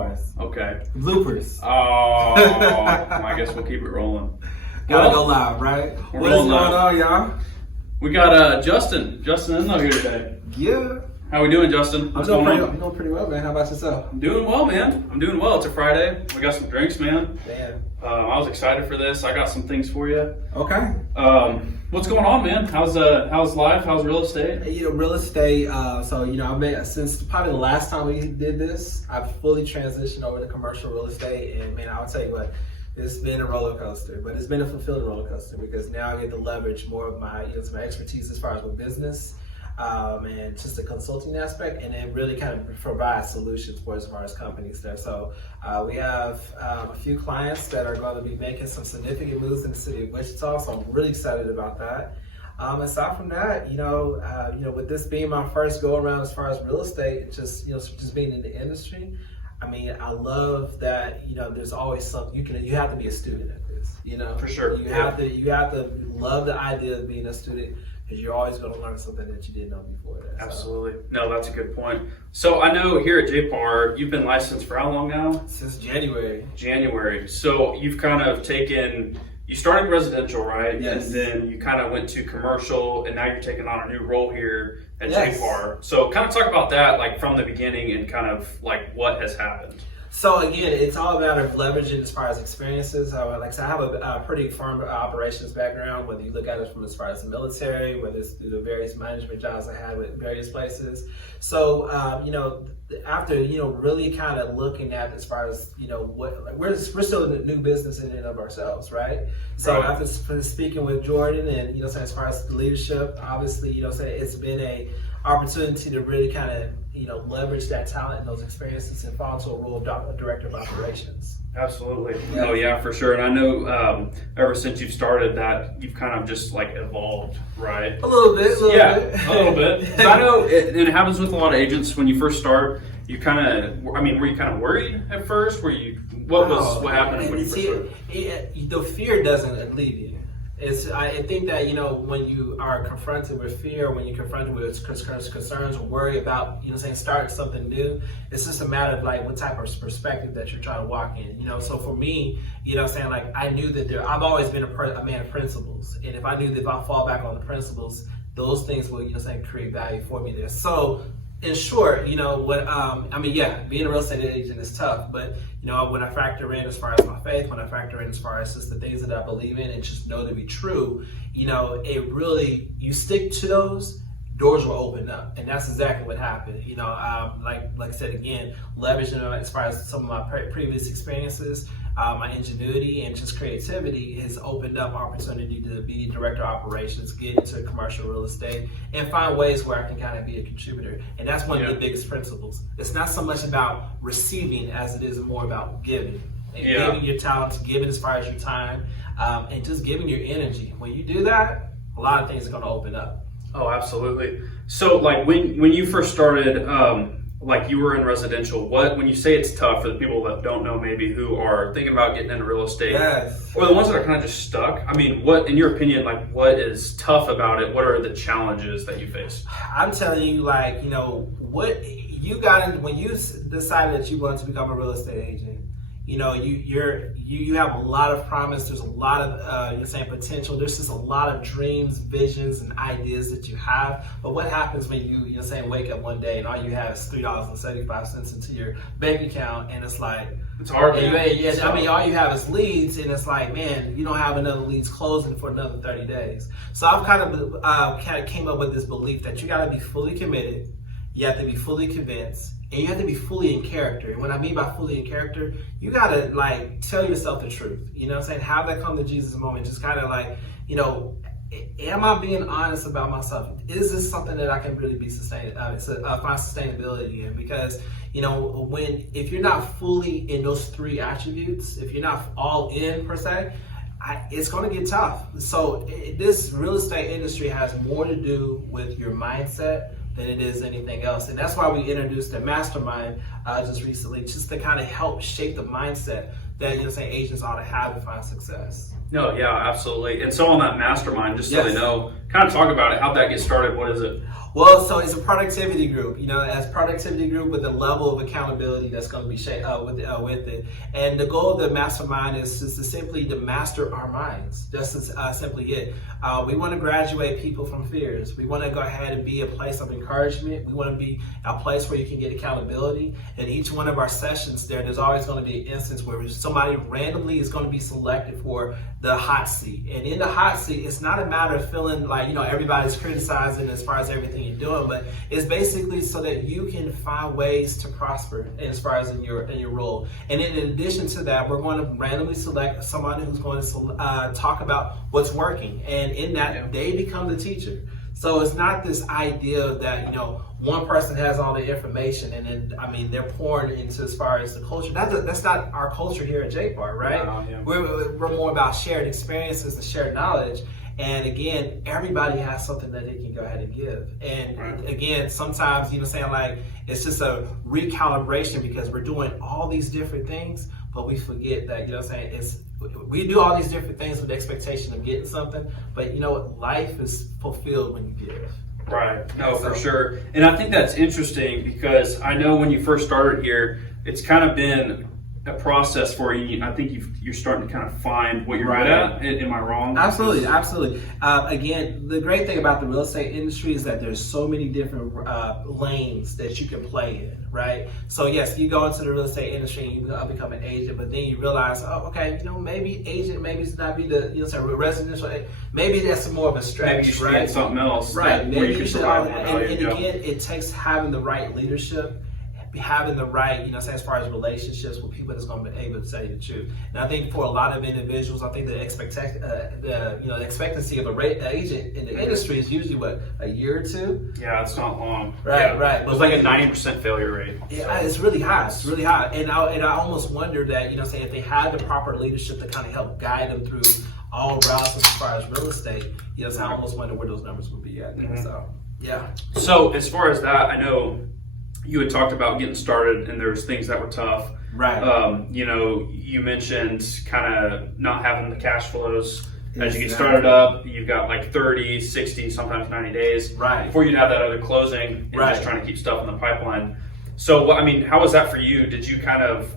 bars. Okay. Bloopers. Oh, I guess we'll keep it rolling. Gotta go live, right? We're What is going going live. on, y'all? We got Justin Enlow here today. Yeah. How we doing, Justin? I'm What's doing going on? pretty well, man. How about yourself? I'm doing well, man. I'm doing well. It's a Friday. We got some drinks, man. Damn. I was excited for this. I got some things for you. Okay. What's going on, man? How's life? How's real estate? Real estate. I made since probably the last time we did this, I've fully transitioned over to commercial real estate, and man, I'll tell you what, it's been a roller coaster, but it's been a fulfilling roller coaster because now I get to leverage more of my my expertise as far as with business. And just the consulting aspect, and then really kind of provide solutions for as far as companies there. So we have a few clients that are going to be making some significant moves in the city of Wichita. So I'm really excited about that. Aside from that, with this being my first go around as far as real estate, just being in the industry, I mean, I love that. There's always something you have to be a student at this. For sure. You have to love the idea of being a student. Because you're always going to learn something that you didn't know before that. Absolutely. No, that's a good point. So I know here at JPAR, you've been licensed for how long now? Since January. January. So you've kind of you started residential, right? Yes. And then you kind of went to commercial, and now you're taking on a new role here at Yes. JPAR. So kind of talk about that, like from the beginning, and kind of like what has happened. So again, it's all about leveraging as far as experiences. Like I said, I have a pretty firm operations background, whether you look at it from as far as the military, whether it's through the various management jobs I had with various places. So, after, really kind of looking at as far as, we're still in the new business in and of ourselves, right? So Right. after speaking with Jordan and, as far as the leadership, obviously, it's been a opportunity to really kind of, leverage that talent and those experiences and fall into a role of director of operations. Absolutely. Yeah. Oh yeah, for sure. And I know ever since you've started that, you've kind of just like evolved, right? A little bit. A little bit. So I know it happens with a lot of agents when you first start. You kind of, were you kind of worried at first? What happened when you first started? The fear doesn't leave you. I think that, when you are confronted with fear, when you're confronted with concerns or worry about, starting something new, it's just a matter of like what type of perspective that you're trying to walk in. So for me, I knew that I've always been a man of principles. And if I knew that if I fall back on the principles, those things will, create value for me there. So in short, being a real estate agent is tough, but when I factor in as far as my faith, when I factor in as far as just the things that I believe in and just know to be true, it really, you stick to those, doors will open up, and that's exactly what happened. Like I said again, leveraging as far as some of my previous experiences, my ingenuity and just creativity has opened up opportunity to be director of operations, get into commercial real estate, and find ways where I can kind of be a contributor. And that's one of the biggest principles. It's not so much about receiving as it is more about giving. And giving your talents, giving as far as your time, and just giving your energy. When you do that, a lot of things are going to open up. Oh, absolutely. So like when you first started, like you were in residential, when you say it's tough for the people that don't know, maybe who are thinking about getting into real estate, Yes. or the ones that are kind of just stuck, what, in your opinion, like what is tough about it? What are the challenges that you face? I'm telling you, what you got into when you decided that you wanted to become a real estate agent. You have a lot of promise. There's a lot of potential. There's just a lot of dreams, visions, and ideas that you have. But what happens when you wake up one day and all you have is $3.75 into your bank account, and it's like It's hard. all you have is leads, and it's like, man, you don't have another leads closing for another 30 days. So I've kind of came up with this belief that you got to be fully committed, you have to be fully convinced, and you have to be fully in character. And what I mean by fully in character, you got to tell yourself the truth. Have that come to Jesus moment. Just kind of am I being honest about myself? Is this something that I can really be find sustainability in? Because if you're not fully in those three attributes, if you're not all in per se, it's going to get tough. So this real estate industry has more to do with your mindset than it is anything else. And that's why we introduced a mastermind just recently, just to kind of help shape the mindset that agents ought to have to find success. No, yeah, absolutely. And so on that mastermind, just so Yes. they know, kind of talk about it. How'd that get started? What is it? Well, so it's a productivity group, as productivity group with a level of accountability that's going to be with it. And the goal of the mastermind is to simply to master our minds. That's simply it. We want to graduate people from fears. We want to go ahead and be a place of encouragement. We want to be a place where you can get accountability. In each one of our sessions there's always going to be an instance where somebody randomly is going to be selected for the hot seat. And in the hot seat, it's not a matter of feeling like, everybody's criticizing as far as everything you're doing, but it's basically so that you can find ways to prosper as far as in your role. And in addition to that, we're going to randomly select somebody who's going to talk about what's working. And in that, they become the teacher. So it's not this idea that, one person has all the information and then, they're pouring into as far as the culture. That's not our culture here at JPAR, right? No, yeah. We're more about shared experiences and shared knowledge. And again, everybody has something that they can go ahead and give. And again, sometimes, it's just a recalibration because we're doing all these different things, but we forget that, we do all these different things with the expectation of getting something, but life is fulfilled when you give. Right. No, for sure. And I think that's interesting because I know when you first started here, it's kind of been a process for you. I think you're starting to kind of find what you're good at. Am I wrong? Absolutely. Again, the great thing about the real estate industry is that there's so many different lanes that you can play in, right? So yes, you go into the real estate industry and you become an agent, but then you realize, maybe agent, maybe it's not be the residential. Maybe that's more of a stretch, maybe you should right? get something else, right? Maybe you should. And again, it takes having the right leadership, having the right, as far as relationships with people that's going to be able to tell you the truth. And I think for a lot of individuals, I think the expectancy of an agent in the industry is usually a year or two. Yeah, it's not long. Right. But it's like a 90% failure rate. Yeah, so. It's really high. And I almost wonder that, if they had the proper leadership to kind of help guide them through all routes as far as real estate, I almost wonder where those numbers would be at. Mm-hmm. So, yeah. So as far as that, I know you had talked about getting started and there's things that were tough. Right. You mentioned kind of not having the cash flows. As you get started up, you've got like 30, 60, sometimes 90 days before you have that other closing and just trying to keep stuff in the pipeline. So, how was that for you? Did you kind of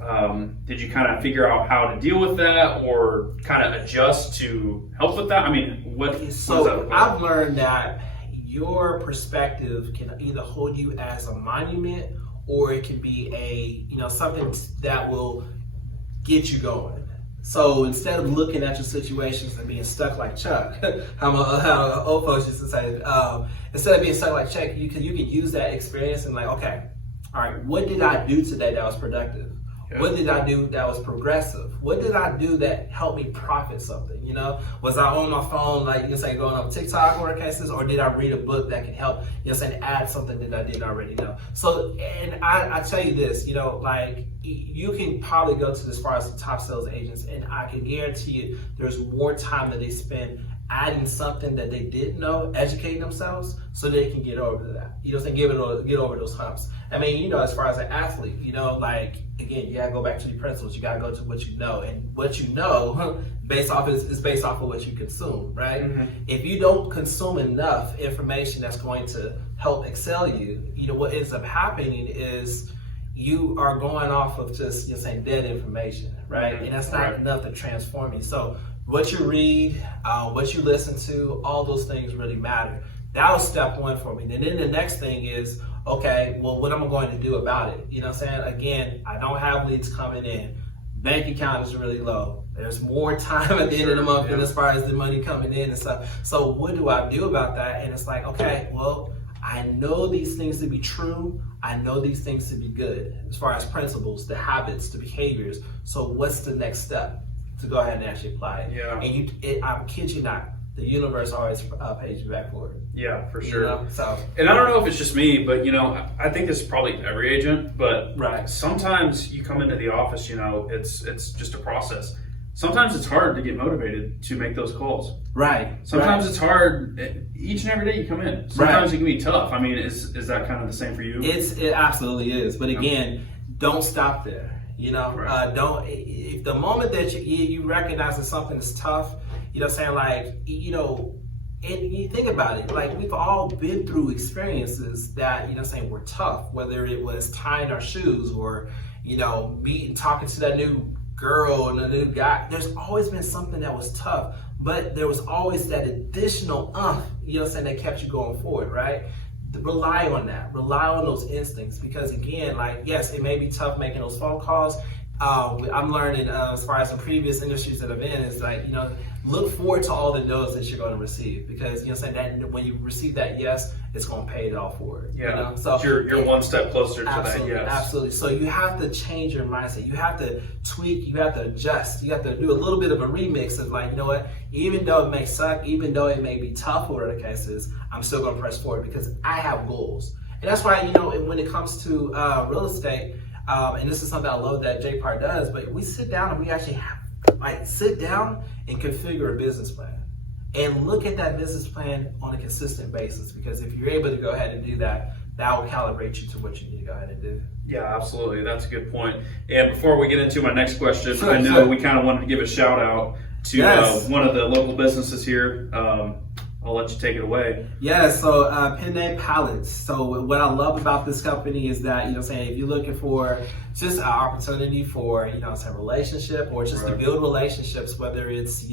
figure out how to deal with that or kind of adjust to help with that? I've learned that your perspective can either hold you as a monument or it can be something that will get you going. So instead of looking at your situations and being stuck like Chuck, how old folks used to say, instead of being stuck like Chuck, you can use that experience and okay, all right, what did I do today that was productive? Yeah. What did I do that was progressive? What did I do that helped me profit something? Was I on my phone, going on TikTok or cases, or did I read a book that can help, add something that I didn't already know? So, and I tell you this, you can probably go to as far as the top sales agents, and I can guarantee you there's more time that they spend adding something that they didn't know, educating themselves so they can get over that. Get over those humps. As far as an athlete, again, you gotta go back to your principles. You gotta go to what you know, and what you know based off of what you consume, right? Mm-hmm. If you don't consume enough information that's going to help excel you, what ends up happening is you are going off of just dead information, right? Mm-hmm. And that's not enough to transform you. So what you read, what you listen to, all those things really matter. That was step one for me. And then the next thing is, okay, well, what am I going to do about it? Again, I don't have leads coming in. Bank account is really low. There's more time at the end of the month than as far as the money coming in and stuff. So what do I do about that? And it's okay, well, I know these things to be true. I know these things to be good as far as principles, the habits, the behaviors. So what's the next step to go ahead and actually apply it? Yeah. And I kid you not, the universe always pays you back for it. Yeah, for sure. So, and I don't know if it's just me, but I think this is probably every agent. But sometimes you come into the office, it's just a process. Sometimes it's hard to get motivated to make those calls. Right. Sometimes it's hard. Each and every day you come in. Sometimes it can be tough. Is that kind of the same for you? It absolutely is. But again, don't stop there. Don't. If the moment that you recognize that something is tough, And you think about it, like we've all been through experiences that, were tough, whether it was tying our shoes or, meeting, talking to that new girl and a new guy. There's always been something that was tough, but there was always that additional, that kept you going forward, right? Rely on that. Rely on those instincts because, again, like, yes, it may be tough making those phone calls. I'm learning as far as the previous industries that I've been is like, look forward to all the no's that you're going to receive because, that when you receive that yes, it's going to pay it all forward. Yeah. So you're one step closer to that yes. Absolutely. So you have to change your mindset. You have to tweak. You have to adjust. You have to do a little bit of a remix of like, what, even though it may suck, even though it may be tough, whatever the case is, I'm still going to press forward because I have goals. And that's why, when it comes to real estate, and this is something I love that JPAR does, but we sit down and we actually sit down and configure a business plan and look at that business plan on a consistent basis because if you're able to go ahead and do that, that will calibrate you to what you need to go ahead and do. Yeah, absolutely. That's a good point. And before we get into my next question, I know we kind of wanted to give a shout out to one of the local businesses here. I'll let you take it away. Yeah, so Pen Name Palettes. So what I love about this company is that, if you're looking for just an opportunity for, a relationship or just to build relationships, whether it's,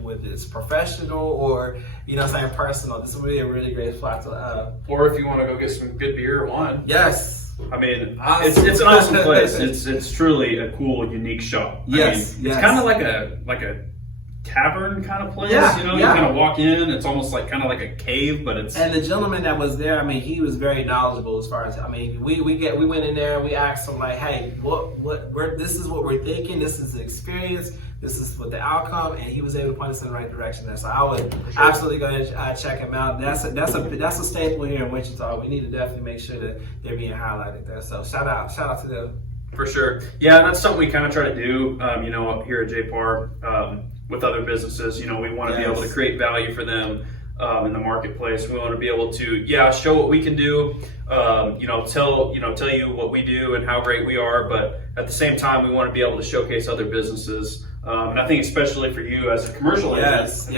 whether it's professional or, personal, this will be a really great spot to. Or if you want to go get some good beer or wine. Yes. I mean, it's an awesome place. It's truly a cool, unique shop. Yes. It's kind of like a tavern kind of place, you kind of walk in, it's almost like kind of like a cave, but it's. And the gentleman that was there, he was very knowledgeable as far as, we went in there and we asked him like, hey, this is what we're thinking, this is the experience, this is what the outcome, and he was able to point us in the right direction there. So I would absolutely go ahead and check him out. That's a staple here in Wichita. We need to definitely make sure that they're being highlighted there. So shout out to them. For sure. Yeah, that's something we kind of try to do, up here at JPAR. With other businesses, we want to be able to create value for them in the marketplace. We want to be able to, show what we can do, tell you what we do and how great we are. But at the same time, we want to be able to showcase other businesses. And I think especially for you as a commercial agent,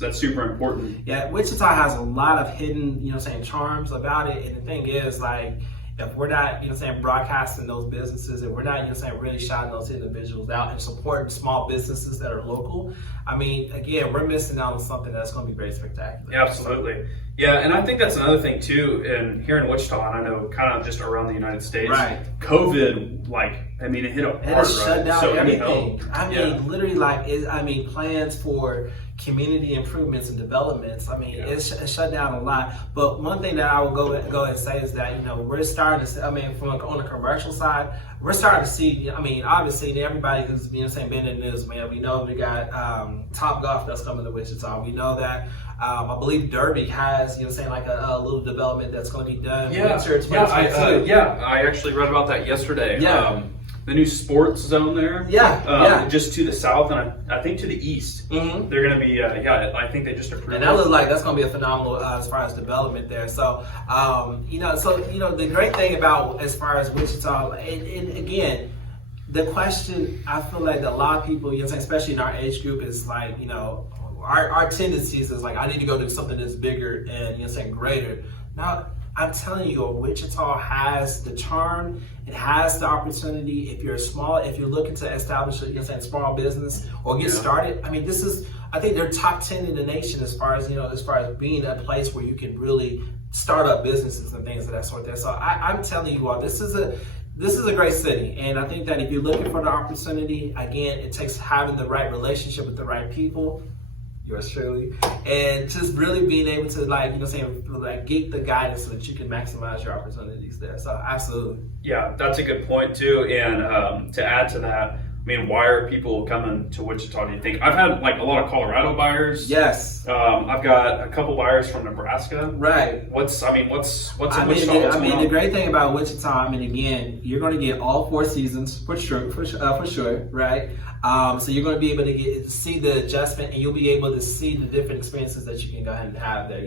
that's super important. Yeah, Wichita has a lot of hidden, charms about it. And the thing is, like, if we're not, broadcasting those businesses, if we're not, really shouting those individuals out and supporting small businesses that are local, again, we're missing out on something that's going to be very spectacular. Yeah, absolutely. Yeah, and I think that's another thing too, and here in Wichita, and I know kind of just around the United States, COVID, it hit a hard, shut down so everything. Literally, plans for community improvements and developments. It's shut down a lot. But one thing that I will go and say is that we're starting to see, on the commercial side, we're starting to see. Obviously, everybody who's been in the news, man. We know we got Top Golf that's coming to Wichita. We know that. I believe Derby has, a little development that's going to be done. I actually read about that yesterday. Yeah. The new sports zone there. Just to the south and I think to the east. Mm-hmm. They're going to be, I think they just approved. And that looks like that's going to be a phenomenal as far as development there. So, the great thing about as far as Wichita, and again, the question I feel like that a lot of people, especially in our age group, is like, our tendencies is like, I need to go do something that's bigger and greater. Now, I'm telling you, Wichita has the charm. It has the opportunity. If you're looking to establish a small business or get started, I think they're top 10 in the nation as far as being a place where you can really start up businesses and things of that sort there. So I'm telling you all, this is a great city. And I think that if you're looking for the opportunity, again, it takes having the right relationship with the right people. Yours truly, and just really being able to get the guidance so that you can maximize your opportunities there. So absolutely. Yeah, that's a good point too. And to add to that, why are people coming to Wichita, do you think? I've had a lot of Colorado buyers. Yes. I've got a couple buyers from Nebraska. Right. What's in Wichita? The great thing about Wichita, again, you're going to get all 4 seasons for sure, right? So you're going to be able to see the adjustment, and you'll be able to see the different experiences that you can go ahead and have there.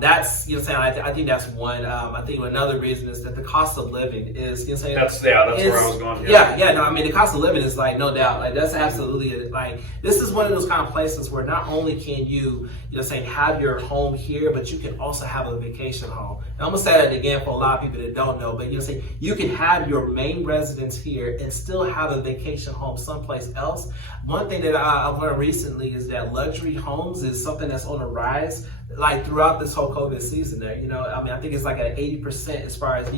That's I think that's one. I think another reason is that the cost of living is that's where I was going. The cost of living is like no doubt, like that's absolutely like this is one of those kind of places where not only can you saying have your home here, but you can also have a vacation home. And I'm gonna say that again for a lot of people that don't know, but say you can have your main residence here and still have a vacation home someplace else. One thing that I've learned recently is that luxury homes is something that's on the rise, like throughout this whole COVID season. There, I mean, I think it's like an 80% as far as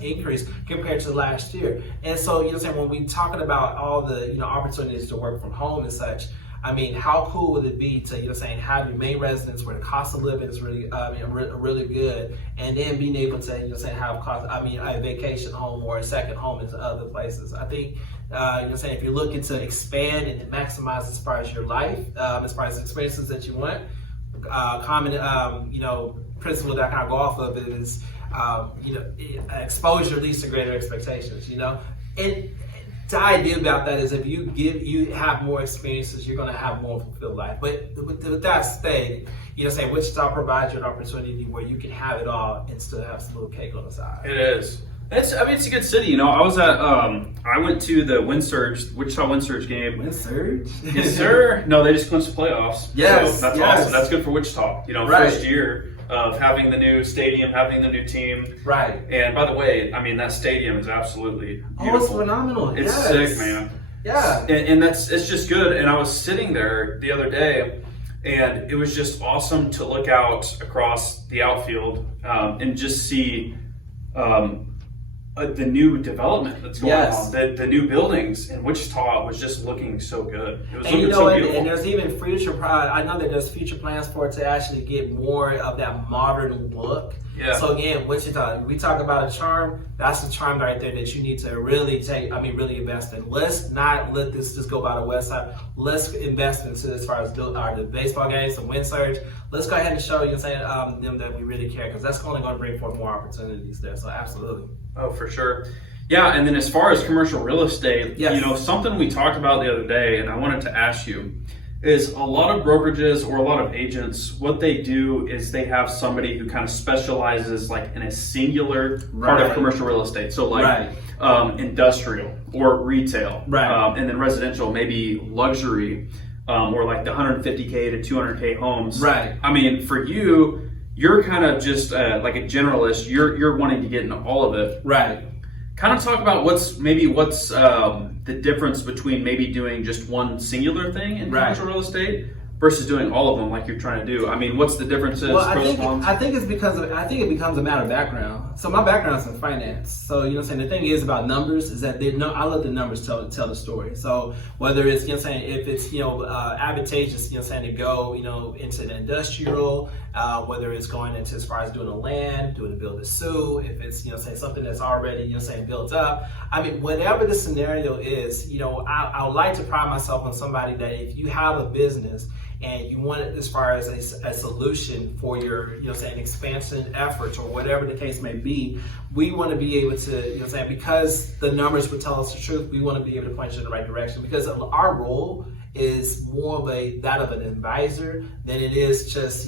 increase compared to last year. And so, saying when we talking about all the opportunities to work from home and such, I mean, how cool would it be to saying have your main residence where the cost of living is really really good, and then being able to saying have a vacation home or a second home into other places. I think saying if you're looking to expand and maximize as far as your life, as far as experiences that you want, common principle that I kind of go off of it is exposure leads to greater expectations. And the idea about that is if you have more experiences, you're going to have more fulfilled life. But with that said, saying Wichita provides you an opportunity where you can have it all and still have some little cake on the side. It is. It's a good city. I was at I went to the Wichita Wind game. Wind Surge? Yes, sir. No, they just clinched the playoffs. Yes, so that's yes. awesome. That's good for Wichita. Right. First year of having the new stadium, having the new team. Right. And by the way, I mean that stadium is absolutely beautiful. Oh, it's phenomenal. It's sick, man. Yeah. And it's just good. And I was sitting there the other day, and it was just awesome to look out across the outfield and just see the new development that's going on, the new buildings in Wichita was just looking so good. It was looking so beautiful. And there's even future. I know that there's future plans for it to actually get more of that modern look. Yeah. So again, Wichita, we talk about a charm. That's the charm right there that you need to really really invest in. Let's not let this just go by the wayside. Let's invest into as far as the baseball games, the Wind Surge. Let's go ahead and show them that we really care, because that's only going to bring forth more opportunities there. So absolutely. Oh, for sure. Yeah, and then as far as commercial real estate, something we talked about the other day, and I wanted to ask you, is a lot of brokerages or a lot of agents, what they do is they have somebody who kind of specializes like in a singular part of commercial real estate. So like industrial or retail, and then residential, maybe luxury, or like the 150K to 200K homes. Right. I mean, for you, you're kind of just like a generalist. You're wanting to get into all of it. Right. Kind of talk about what's the difference between maybe doing just one singular thing in commercial real estate versus doing all of them like you're trying to do. I mean, what's the differences? Well, I think it becomes a matter of background. So my background is in finance. So the thing is about numbers is that I let the numbers tell the story. So whether it's if it's advantageous to go into the industrial, whether it's going into as far as doing the land, doing the build to suit, if it's something that's already built up. I mean, whatever the scenario is, I would like to pride myself on somebody that if you have a business and you want it as far as a solution for your expansion efforts or whatever the case may be, we want to be able to because the numbers would tell us the truth, we want to be able to point you in the right direction, because our role is more of that of an advisor than it is just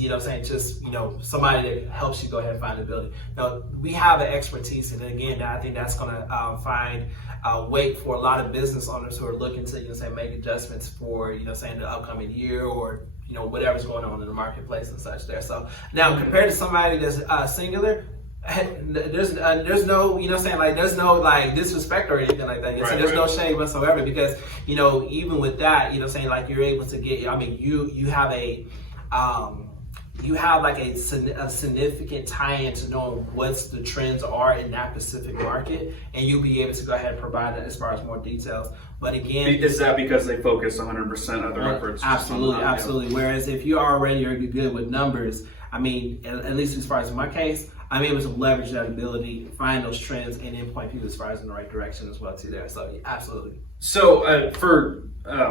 somebody that helps you go ahead and find a building. Now we have an expertise, and again, I think that's going to find weight for a lot of business owners who are looking to make adjustments for the upcoming year or whatever's going on in the marketplace and such there. So now compared to somebody that's singular, there's no there's no disrespect or anything like that. There's no shade whatsoever, because even with that you're able to get, you have like a significant tie-in to knowing what the trends are in that specific market, and you'll be able to go ahead and provide that as far as more details. But again, is that because they focus 100% of their efforts? Absolutely. Whereas if you already are good with numbers, I mean, at least as far as in my case, I'm able to leverage that ability, find those trends, and then point people as far as in the right direction as well too there. So absolutely. So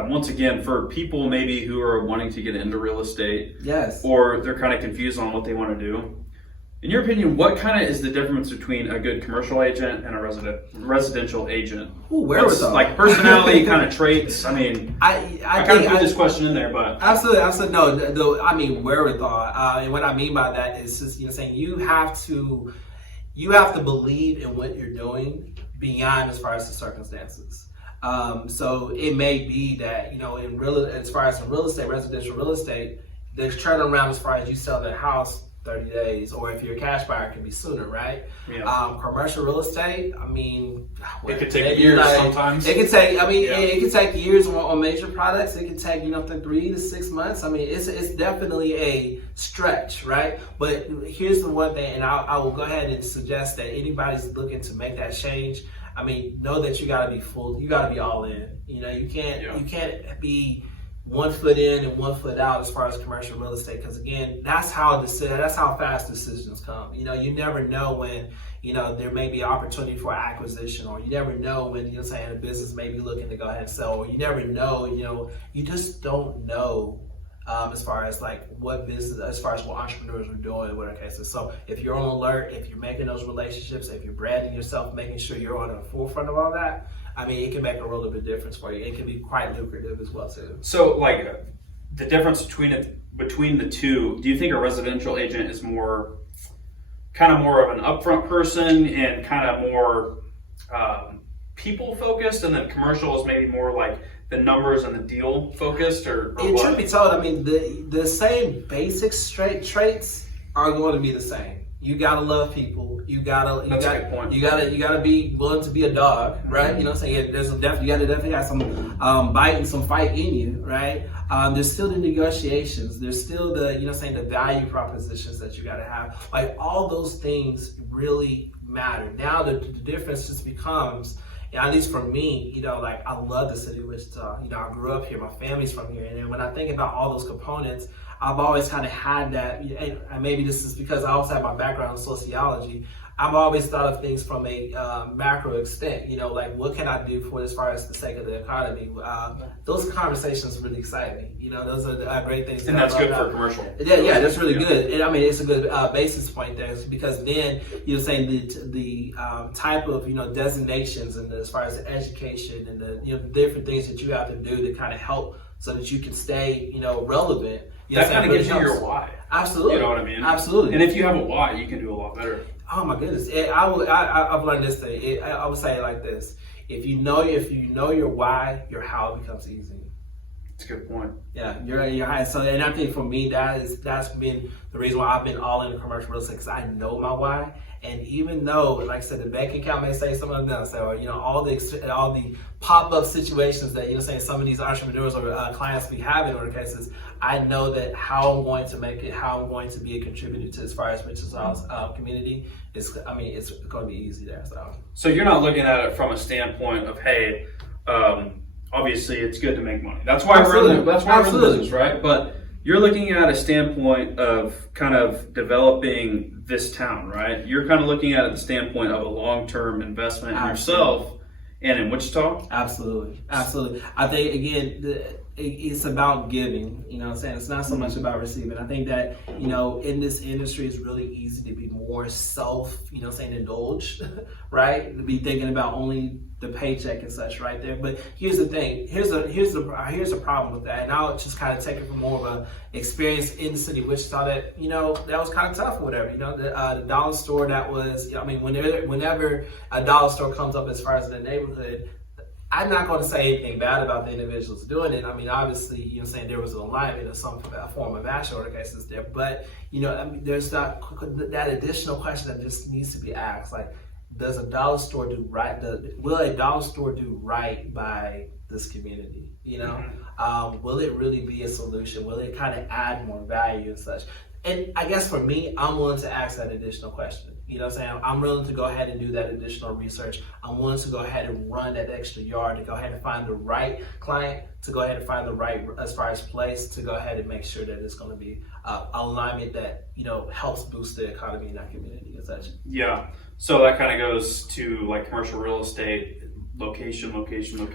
once again, for people maybe who are wanting to get into real estate, or they're kind of confused on what they want to do, in your opinion, what kind of is the difference between a good commercial agent and a residential agent? What's like personality kind of traits? I mean, I kind of put this question in there, but absolutely. No, I mean wherewithal, and what I mean by that is just saying you have to believe in what you're doing beyond as far as the circumstances. So it may be that, as far as in real estate, residential real estate, the turnaround as far as you sell the house 30 days, or if you're a cash buyer, it can be sooner, right? Yeah. Commercial real estate, it could take years sometimes. It could take, it could take years on major products. It could take, 3 to 6 months. It's definitely a stretch, right? But here's the one thing, and I will go ahead and suggest that anybody's looking to make that change, know that you gotta be you gotta be all in. You can't be 1 foot in and 1 foot out as far as commercial real estate, because again, that's how fast decisions come. You never know when there may be opportunity for acquisition, or you never know when saying a business may be looking to go ahead and sell, or you never know. You just don't know as far as what business, as far as what entrepreneurs are doing, whatever cases. So if you're on alert, if you're making those relationships, if you're branding yourself, making sure you're on the forefront of all that, it can make a world of a difference for you. It can be quite lucrative as well too. So the difference between the two, do you think a residential agent is kind of more of an upfront person and kind of more people focused, and then commercial is maybe more like the numbers and the deal focused, or what? Truth be told, the same basic traits are going to be the same. You gotta love people. You gotta be willing to be a dog, right? You know what I'm saying? You gotta definitely have some bite and some fight in you, right? There's still the negotiations. There's still the the value propositions that you gotta have. All those things really matter. Now the difference just becomes, at least for me, I love the city of Wichita. I grew up here. My family's from here, and then when I think about all those components, I've always kind of had that, and maybe this is because I also have my background in sociology. I've always thought of things from a macro extent, what can I do for as far as the sake of the economy? Those conversations really excite me. Those are great things. And that's good for commercial. Yeah, that's really good. And it's a good basis point there, because then you're saying the type of designations, and as far as the education and the different things that you have to do to kind of help so that you can stay relevant. That kind of gives you your why. Absolutely. You know what I mean? Absolutely. And if you have a why, you can do a lot better. Oh my goodness! I've learned this thing. I would say it like this: if you know your why, your how becomes easy. That's a good point. Yeah, you're high. So, and I think for me, that's been the reason why I've been all in commercial real estate, because I know my why. And even though, like I said, the bank account may say something else, or all the pop-up situations that some of these entrepreneurs or clients be having, or cases, I know that how I'm going to make it, how I'm going to be a contributor to as far as Wichita's community, it's going to be easy there. So you're not looking at it from a standpoint of, hey, obviously it's good to make money. That's why we're in the business, right? But you're looking at a standpoint of kind of developing this town, right? You're kind of looking at it the standpoint of a long-term investment in yourself and in Wichita. Absolutely. I think, again, it's about giving, what I'm saying? It's not so much about receiving. I think that, in this industry, it's really easy to be more indulged, right? To be thinking about only the paycheck and such right there. But here's the thing. Here's a problem with that. And I'll just kind of take it from more of a experience in the city of Wichita that, that was kind of tough or whatever. The dollar store that was, whenever a dollar store comes up as far as in the neighborhood, I'm not going to say anything bad about the individuals doing it. Obviously, there was an alignment of some form of action order cases there. But, there's that additional question that just needs to be asked. Does a dollar store do right? Will a dollar store do right by this community? Will it really be a solution? Will it kind of add more value and such? And I guess for me, I'm willing to ask that additional question. I'm willing to go ahead and do that additional research. I'm willing to go ahead and run that extra yard to go ahead and find the right client, to go ahead and find the right, as far as place, to go ahead and make sure that it's going to be alignment that, helps boost the economy in that community and such. Yeah. So that kind of goes to commercial real estate, location. Location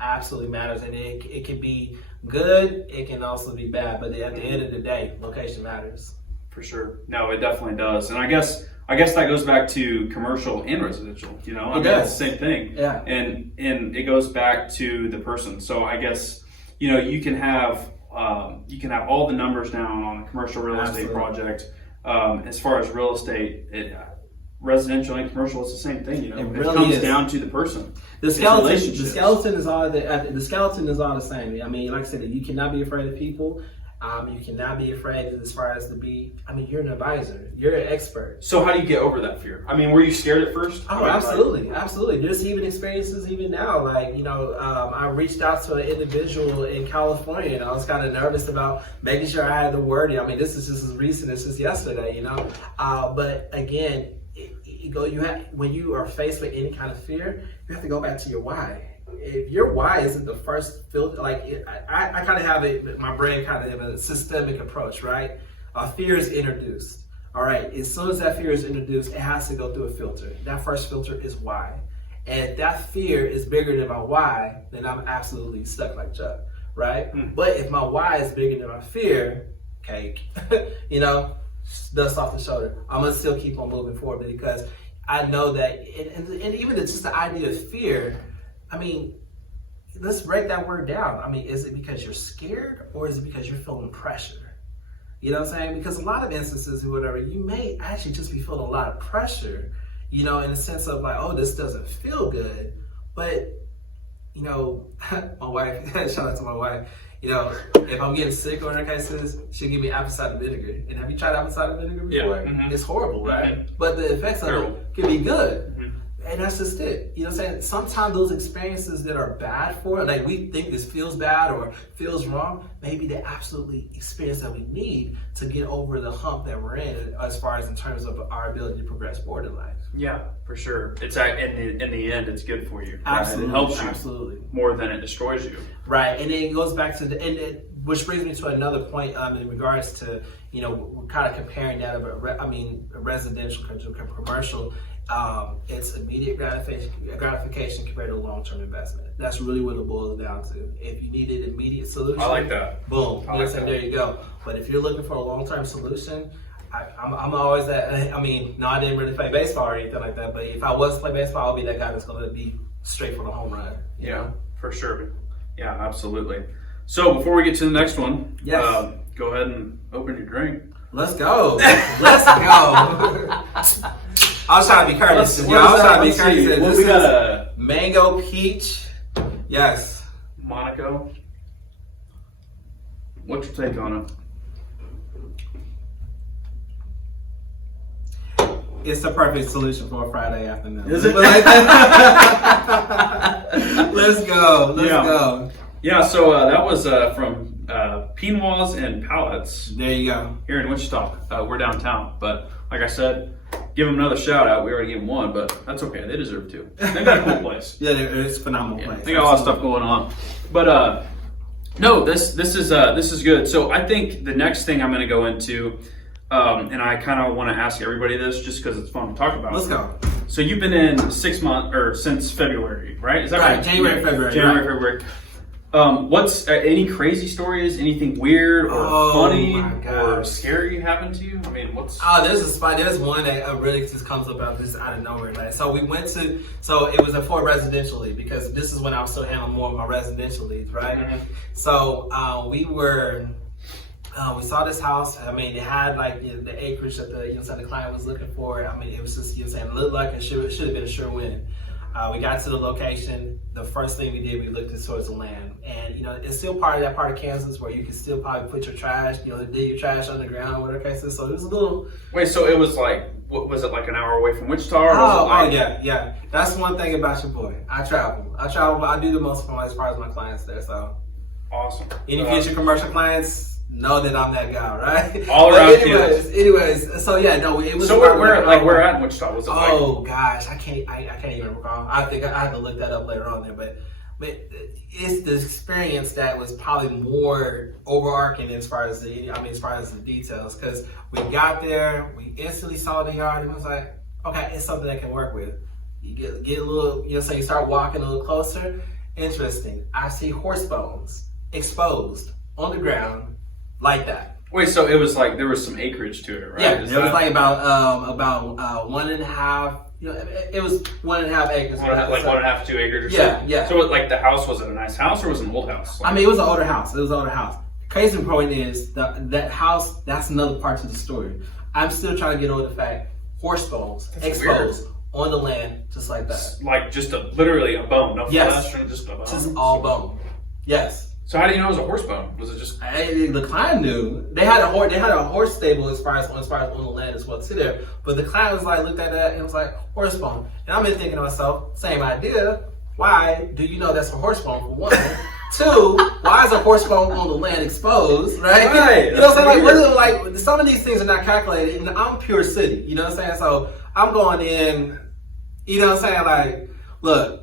absolutely matters. And it can be good, it can also be bad. But at the end of the day, location matters. For sure. No, it definitely does. And I guess that goes back to commercial and residential, It does. It's the same thing. Yeah. And it goes back to the person. So I guess, you can have all the numbers down on a commercial real estate project. As far as real estate, residential and commercial, it's the same thing. You know, it really comes is. down to the person. The skeleton is all the skeleton is all the same. I mean, like I said, you cannot be afraid of people. You cannot be afraid as far as to be. I mean, you're an advisor. You're an expert. So how do you get over that fear? I mean, were you scared at first? Oh, absolutely, absolutely. There's even experiences even now. Like, you know, I reached out to an individual in California, and I was kind of nervous about making sure I had the wording. I mean, this is just as recent as just yesterday, you know. But again, when you are faced with any kind of fear, you have to go back to your why. If your why isn't the first filter, like I kind of have my brain kind of have a systemic approach, right? Fear is introduced. All right, as soon as that fear is introduced, it has to go through a filter. That first filter is why. And if that fear is bigger than my why, then I'm absolutely stuck like Chuck, right? But if my why is bigger than my fear, cake, you know, dust off the shoulder. I'm gonna still keep on moving forward because I know that, and even just the idea of fear, I mean, let's break that word down. I mean, is it because you're scared or is it because you're feeling pressure? You know what I'm saying? Because a lot of instances or whatever, you may actually just be feeling a lot of pressure, you know, in the sense of like, oh, this doesn't feel good. But, you know, my wife, shout out to my wife, you know, if I'm getting sick or whatever cases, she'll give me apple cider vinegar. And have you tried apple cider vinegar before? Yeah. It's horrible, right? Mm-hmm. But the effects of it can be good. Mm-hmm. And that's just it. You know what I'm saying? Sometimes those experiences that are bad for it, like we think this feels bad or feels wrong, maybe the absolutely experience that we need to get over the hump that we're in as far as in terms of our ability to progress forward in life. Yeah, for sure. It's in the end, it's good for you. Absolutely. Right? It helps you absolutely more than it destroys you. Right. And then it goes back to which brings me to another point in regards to, you know, we're kind of comparing that of a residential to commercial. It's immediate gratification compared to long-term investment. That's really what it boils down to. If you need an immediate solution, I like that. Boom. There you go. But if you're looking for a long-term solution, I'm always that. I mean, no, I didn't really play baseball or anything like that. But if I was to play baseball, I'll be that guy that's going to be straight for the home run. You know? For sure. Yeah, absolutely. So before we get to the next one, yes. Go ahead and open your drink. Let's go. Let's go. I was trying to be courteous. I was trying to be courteous. Well, we got a mango peach. Yes. Monaco. What's your take on it? It's the perfect solution for a Friday afternoon. Is it? Let's go. Let's go. Yeah, so that was from Pinwalls and Pallets. There you go. Here in Wichita. We're downtown. But like I said, give them another shout out. We already gave them one, but that's okay. They deserve two. They got a cool place. Yeah, it's a phenomenal place. They got a lot of stuff going on. But no, this is good. So I think the next thing I'm going to go into, and I kind of want to ask everybody this just because it's fun to talk about. Let's go. So you've been in 6 months or since February, right? Is that right? January, February. February. What's any crazy stories? Anything weird or funny or scary happened to you? I mean, what's? There's one that really just comes up just out of nowhere. Like, so we went to, so it was for residential lead because this is when I was still handling more of my residential leads, right? Mm-hmm. So we saw this house. I mean, it had like the acreage that the client was looking for. I mean, it was just it looked like it should have been a sure win. We got to the location. The first thing we did, we looked towards the land, and it's still part of Kansas where you can still probably put your trash, dig your trash underground, whatever case is. So it was a little. Wait, so it was like, what was it, like an hour away from Wichita? Or yeah. That's one thing about your boy. I travel. I do the most as far as my clients there. So awesome. Any future commercial clients know that I'm that guy, right? All around. Anyways, so yeah, no, it was. So where at in Wichita was it? Gosh, I can't even recall. I think I have to look that up later on there, but it's the experience that was probably more overarching as far as the details. Because we got there, we instantly saw the yard, and it was like, okay, it's something I can work with. You get a little, so you start walking a little closer. Interesting. I see horse bones exposed on the ground. Like that. Wait, so it was like there was some acreage to it, right? Yeah, it was like about 1.5. It was 1.5 acres. Like 1.5 to 2 acres or something. Yeah. So like the house, was it a nice house or was it an old house? I mean, it was an older house. Crazy point is that house. That's another part to the story. I'm still trying to get over the fact horse bones That's exposed weird. on the land, just like that. Like just literally a bone, no Yes. flesh, just a bone. Just all bone. Yes. So how do you know it was a horse bone? Was it just? The client knew. They had a horse stable as far as on the land as well too there. But the client was like, looked at that and was like, horse bone. And I've been thinking to myself, same idea. Why do you know that's a horse bone for one? Two, why is a horse bone on the land exposed, right? Right. You know what I'm saying? Like some of these things are not calculated, and I'm pure city. You know what I'm saying? So I'm going in. You know what I'm saying? Like, look,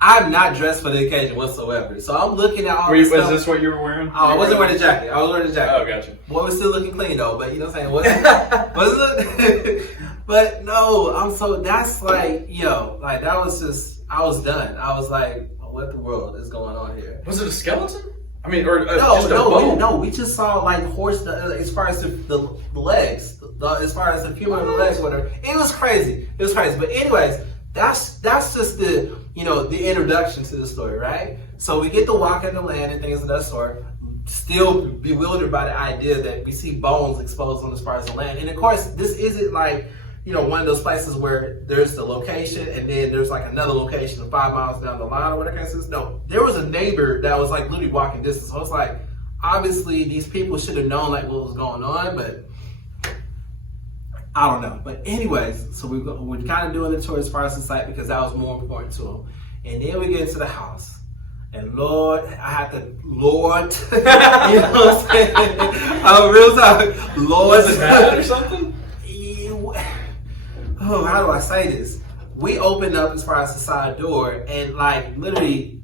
I'm not dressed for the occasion whatsoever. So I'm looking at all this stuff. Was this what you were wearing? Oh, I wasn't wearing a jacket. I was wearing a jacket. Oh, gotcha. Boy was still looking clean though, but you know what I'm saying? Was but no, that's like, like that was just, I was done. I was like, what the world is going on here? Was it a skeleton? I mean, or just a bone? No, we just saw like horse, as far as the legs, as far as the femur of the legs, whatever. It was crazy. But anyways, that's just the, the introduction to the story, right? So we get to walk in the land and things of that sort, still bewildered by the idea that we see bones exposed on as far as the land. And of course, this isn't like, one of those places where there's the location and then there's like another location 5 miles down the line or whatever the case is. No, there was a neighbor that was like literally walking distance. So it's like, obviously these people should have known like what was going on, but I don't know. But anyways, so we're kind of doing the tour as far as the site because that was more important to them. And then we get into the house. And Lord, Lord, you know what I'm saying? Real talk, Lord. Was it bad or something? Oh, how do I say this? We opened up as far as the side door, and like literally,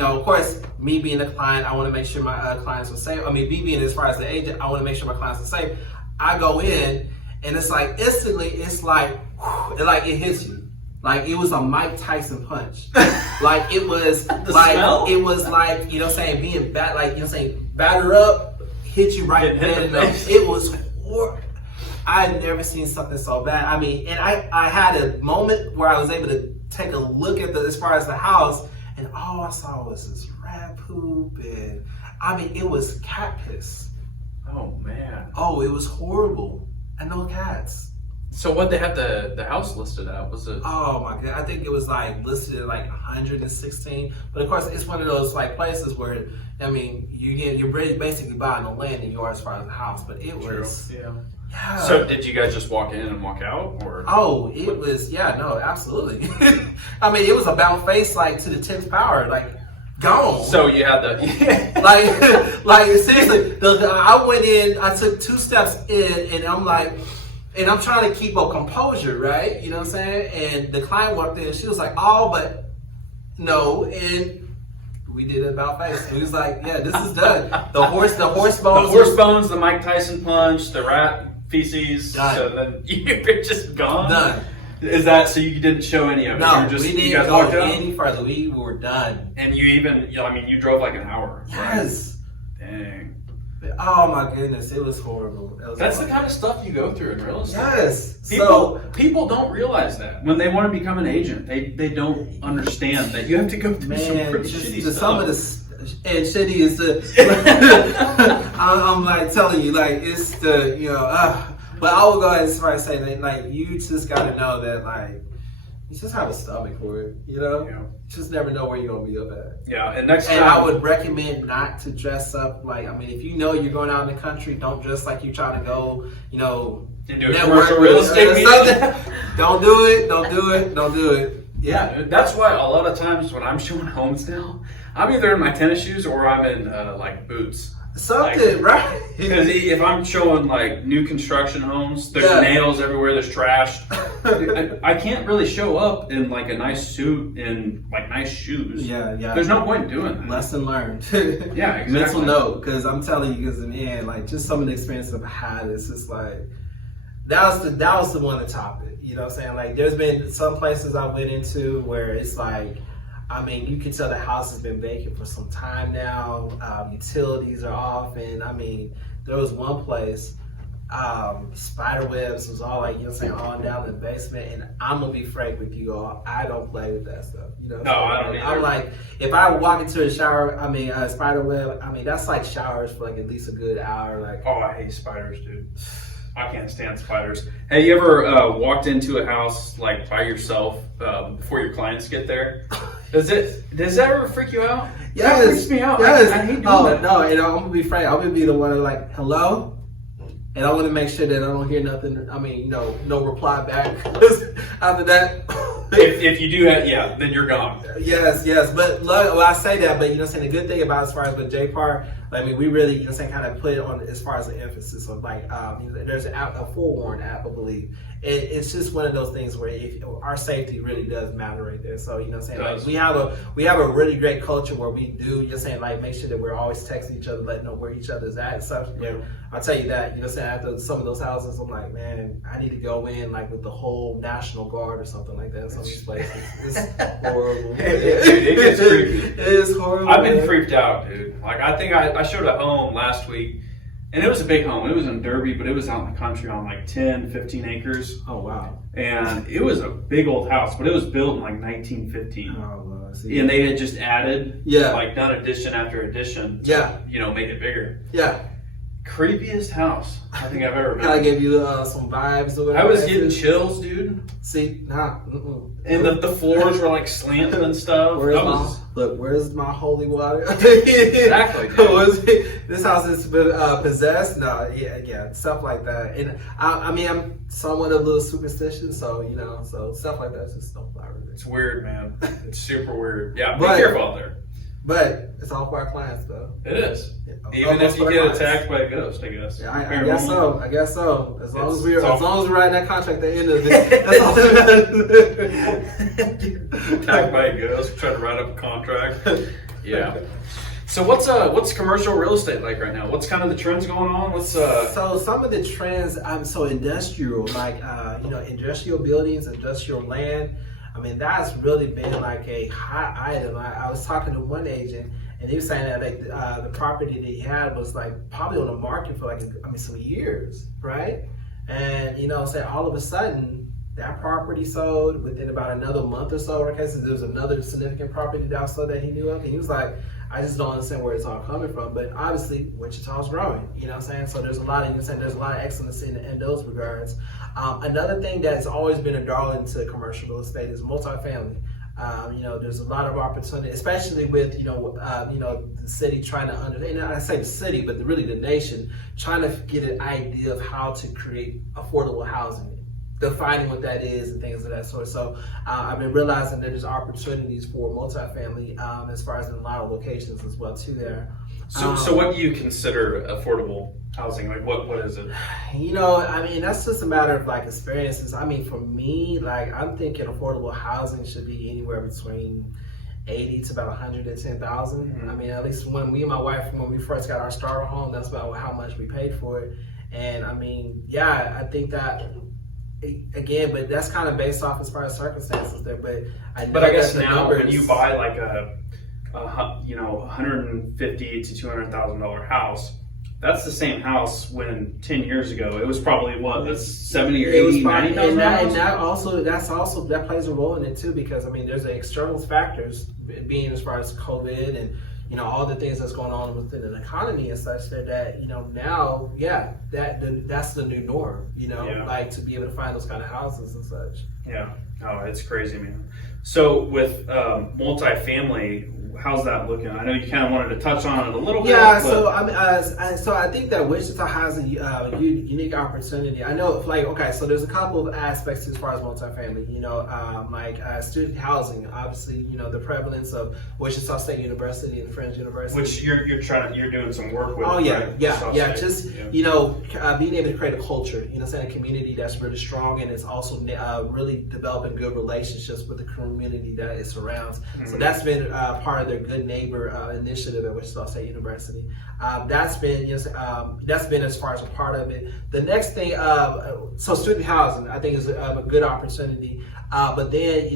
of course, me being the client, I want to make sure my clients are safe. I mean, me being as far as the agent, I want to make sure my clients are safe. I go in, and it's like instantly, it's like, it hits you. Like it was a Mike Tyson punch. Like it was like smell? It was like, being batter up, hit you right in the face. It was horrible. I had never seen something so bad. I mean, and I had a moment where I was able to take a look at as far as the house, and all I saw was this rat poop, and I mean, it was cat piss. Oh man. Oh, it was horrible. And no cats. So what they had the house listed at? Was it? Oh my god, I think it was like listed at like 116. But of course, it's one of those like places where, I mean, you're basically buying the land and yours as far as the house. But it was, yeah. So did you guys just walk in and walk out, or? Oh, it was, no, absolutely. I mean, it was about face like to the 10th power, like gone. So you had the like seriously. I went in, I took 2 steps in, and I'm like. And I'm trying to keep a composure, right? You know what I'm saying? And the client walked in and she was like, oh, but no. And we did it about face. We was like, yeah, this is done. The horse bones. The horse bones, the Mike Tyson punch, the rat feces. Done. So then you're just gone? Done. Is that, so you didn't show any of it? No, we didn't go any further. We were done. And you even, you drove like an hour. Yes. Right? Dang. Oh my goodness, it was horrible. That's the kind of stuff you go through in real estate. Yes. People don't realize that when they want to become an agent, they don't understand that you have to go through some pretty shitty stuff. Some of the and shitty is the. I'm like telling you, like it's the But I will go ahead and say that like you just got to know that like you just have a stomach for it, Yeah. You just never know where you're gonna be up at. Yeah, and next time. And I would recommend not to dress up like. I mean, if you know you're going out in the country, don't dress like you're trying to go. And do a commercial real estate meeting. Don't do it. Don't do it. Don't do it. Yeah, that's why a lot of times when I'm showing homes now, I'm either in my tennis shoes or I'm in like boots. Something, right? Because if I'm showing like new construction homes, there's nails everywhere, there's trash. I can't really show up in like a nice suit and like nice shoes. Yeah. There's no point in doing that. Lesson learned. Yeah, exactly. Mental note, because I'm telling you, because in the end, like just some of the experience I've had, it's just like that was the one to top it. You know what I'm saying? Like there's been some places I went into where it's like. I mean, you can tell the house has been vacant for some time now. Utilities are off, and I mean, there was one place, spider webs was all like, all down in the basement. And I'm gonna be frank with you all, I don't play with that stuff. No, I don't either. I'm like, if I walk into a shower, spider web, that's like showers for like at least a good hour. Like, oh, I hate spiders, dude. I can't stand spiders. Have you ever walked into a house like by yourself before your clients get there? Does that ever freak you out? Yes. That freaks me out. Yes. I hate doing that. No, and I'm gonna be frank. I'm gonna be the one like, hello, and I want to make sure that I don't hear nothing. I mean, no reply back after that. If you do that, yeah, then you're gone. Yes. But well, I say that, but saying the good thing about as far as with J-Park, I mean, we really, kind of put it on as far as the emphasis of like, there's an app, a forewarn app, I believe. It's just one of those things where if our safety really does matter right there. So like we have a really great culture where we do, like make sure that we're always texting each other, letting know where each other's at and stuff. Yeah. I'll tell you that, after some of those houses, I'm like, man, I need to go in like with the whole National Guard or something like that. Some of these places, it's horrible. It gets creepy. It is horrible. I've been freaked out, dude. Like I think I showed a home last week. And it was a big home. It was in Derby, but it was out in the country on like 10, 15 acres. Oh, wow. And it was a big old house, but it was built in like 1915. Oh, I see. And they had just added, yeah, like done addition after addition to, yeah, make it bigger. Yeah. Creepiest house I think I've ever been. Kind of gave you some vibes or whatever. I was getting chills, dude. See, nah. And the floors were like slanted and stuff. Where's my holy water? Exactly. This house has been possessed. No, yeah, stuff like that. And I mean, I'm somewhat a little superstitious, so so stuff like that just don't fly with me. It's weird, man. It's super weird. Yeah, be careful out there. But it's all for our clients, though. It is. Even if you get attacked by a ghost, I guess. Yeah, I guess so. I guess so. As long as we're writing that contract at the end of it, that's all that matters. Attacked by a ghost, trying to write up a contract. Yeah. So what's commercial real estate like right now? What's kind of the trends going on? So some of the trends, so industrial, like industrial buildings, industrial land. I mean, that's really been like a hot item. I was talking to one agent, and he was saying that like the property that he had was like probably on the market for like some years, right? And say all of a sudden that property sold within about another month or so. Okay, so there was another significant property that also that he knew of, and he was like, I just don't understand where it's all coming from. But obviously, Wichita's growing. So there's a lot of there's a lot of excellence in those regards. Another thing that's always been a darling to commercial real estate is multifamily. There's a lot of opportunity, especially with the city trying to and I say the city, but really the nation trying to get an idea of how to create affordable housing, defining what that is and things of that sort. So I've been realizing that there's opportunities for multifamily as far as in a lot of locations as well too there. So what do you consider affordable housing? Like what is it? I mean, that's just a matter of like experiences. I mean, for me, like I'm thinking affordable housing should be anywhere between 80 to about 110,000. Mm-hmm. I mean, at least when me and my wife, when we first got our starter home, that's about how much we paid for it. And I mean, yeah, I think that again, but that's kind of based off as far as circumstances there. But I guess now when you buy like a $150,000 to $200,000 house, that's the same house when 10 years ago it was probably that's 70 or 80, 90,000. And that plays a role in it too, because I mean there's the external factors being as far as COVID and all the things that's going on within an economy and such that now that's the new norm. Like to be able to find those kind of houses and such. Yeah. Oh, it's crazy, man. So with multifamily, how's that looking? I know you kind of wanted to touch on it a little bit. Yeah, so I think that Wichita has a unique opportunity. I know, so there's a couple of aspects as far as multifamily. Student housing. Obviously, the prevalence of Wichita State University and Friends University, which you're doing some work with. Oh yeah, right? yeah. Just being able to create a culture. A community that's really strong and it's also really developing good relationships with the community that it surrounds. Mm-hmm. So that's been part of their Good Neighbor initiative at Wichita State University. That's been as far as a part of it. The next thing, so student housing, I think is a good opportunity. But then,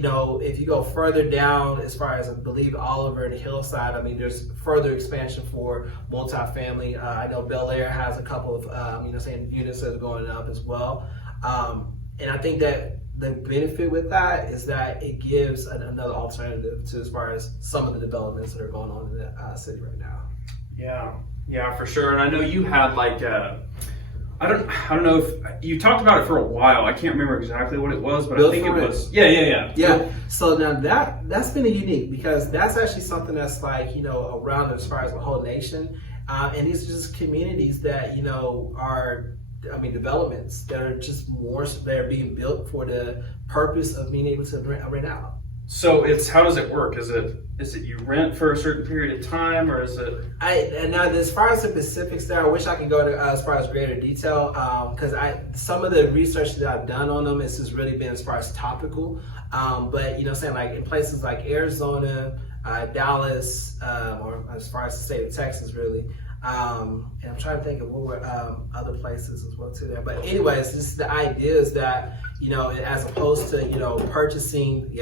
if you go further down, as far as I believe Oliver and Hillside, I mean, there's further expansion for multifamily. I know Bel Air has a couple of, units that are going up as well. And I think that the benefit with that is that it gives another alternative to as far as some of the developments that are going on in the city right now. Yeah, for sure. And I know you had I don't know if you talked about it for a while. I can't remember exactly what it was, but Built I think for it rent. was. Yeah. So now that's been unique because that's actually something that's like, around as far as the whole nation. And these are just communities that, are, developments that are just they're being built for the purpose of being able to rent out. So how does it work? Is it you rent for a certain period of time, or is it? And now as far as the specifics there, I wish I could go to as far as greater detail because some of the research that I've done on them has just really been as far as topical. But saying like in places like Arizona, Dallas, or as far as the state of Texas, really. And I'm trying to think of what were other places as well too there. But anyways, this the idea is that as opposed to purchasing,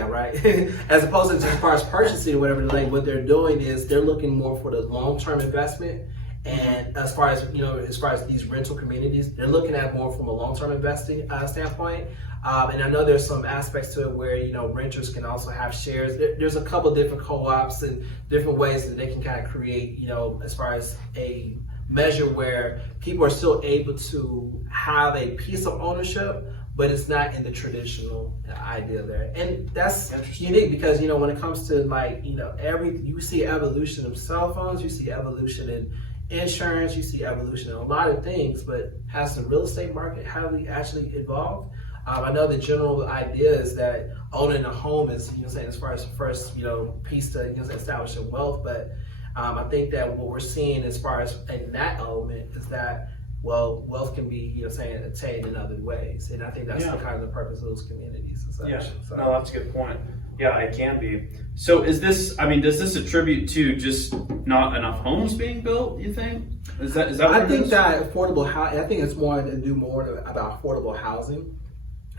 as opposed to just as far as purchasing or whatever, like what they're doing is they're looking more for the long-term investment. And as far as these rental communities, they're looking at more from a long-term investing standpoint. And I know there's some aspects to it where renters can also have shares. There's a couple different co-ops and different ways that they can kind of create as far as a measure where people are still able to have a piece of ownership, but it's not in the traditional idea there. And that's unique because when it comes to you see evolution of cell phones, you see evolution in insurance, you see evolution in a lot of things, but has the real estate market actually evolved? I know the general idea is that owning a home is, as far as the first, piece to, establishing wealth. But I think that what we're seeing as far as in that element is that, wealth can be, attained in other ways. And I think that's kind of the purpose of those communities and such. Yeah, So. no, that's a good point. Yeah, it can be. So does this attribute to just not enough homes being built, you think? Is that what I think that affordable housing, I think it's more to do more about affordable housing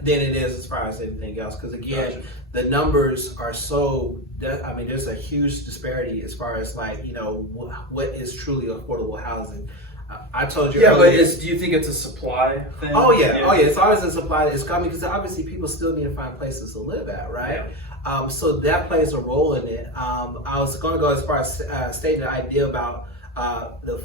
than it is as far as anything else. Because again, the numbers are there's a huge disparity as far as what is truly affordable housing. I told you. Yeah, earlier, but do you think it's a supply thing? Oh yeah. It's always a supply. It's coming because obviously people still need to find places to live at, right? Yeah. So that plays a role in it. I was going to go as far as stating the idea about the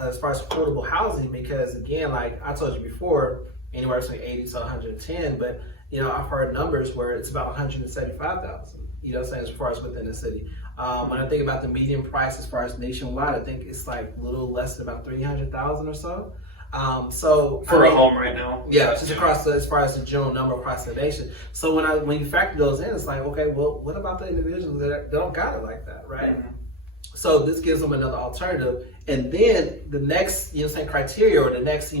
as far as affordable housing, because again, like I told you before, anywhere between 80 to 110, but I've heard numbers where it's about 175,000. As far as within the city. When I think about the median price as far as nationwide, I think it's like a little less than about 300,000 or so. For a home right now. Yeah, just across as far as the general number across the nation. So when you factor those in, it's like, okay, well, what about the individuals that don't got it like that, right? Mm-hmm. So this gives them another alternative, and then the next, criteria or the next,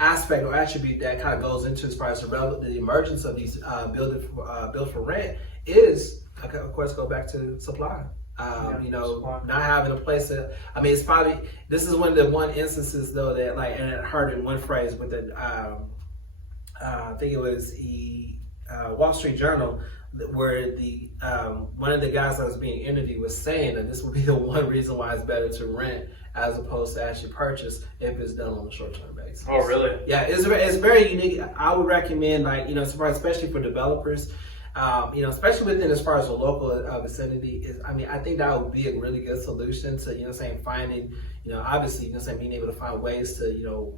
aspect or attribute that kind of goes into as far as the emergence of these built for rent is, of course, go back to supply. Supply. Not having a place to, it's probably, this is one of the instances though that and I heard in one phrase with the, I think it was the Wall Street Journal, where the one of the guys that was being interviewed was saying that this would be the one reason why it's better to rent as opposed to actually purchase if it's done on a short-term basis. Oh, really? Yeah, it's very unique. I would recommend, especially for developers, especially within as far as the local vicinity, I think that would be a really good solution to, finding, obviously, being able to find ways to,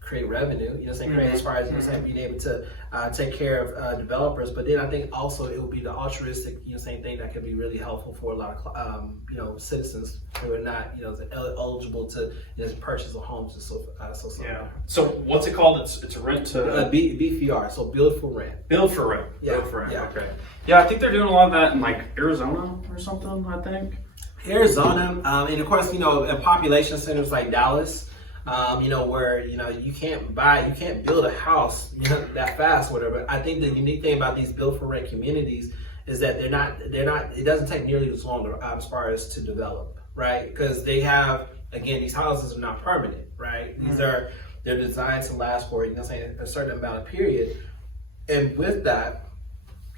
create revenue, create as far as, being able to take care of developers. But then I think also it would be the altruistic, thing that could be really helpful for a lot of, citizens who are not, eligible to purchase a home. Yeah. So what's it called? It's a rent to BFR. So build for rent. Build for rent. Yeah. Build for rent. Yeah. Okay. Yeah, I think they're doing a lot of that in Arizona or something. I think Arizona, and of course, in population centers like Dallas. Where you can't build a house that fast, whatever. I think the unique thing about these built for rent communities is that they're not. It doesn't take nearly as long as far as to develop, right? Because they have, again, these houses are not permanent, right? These they're designed to last for a certain amount of period, and with that,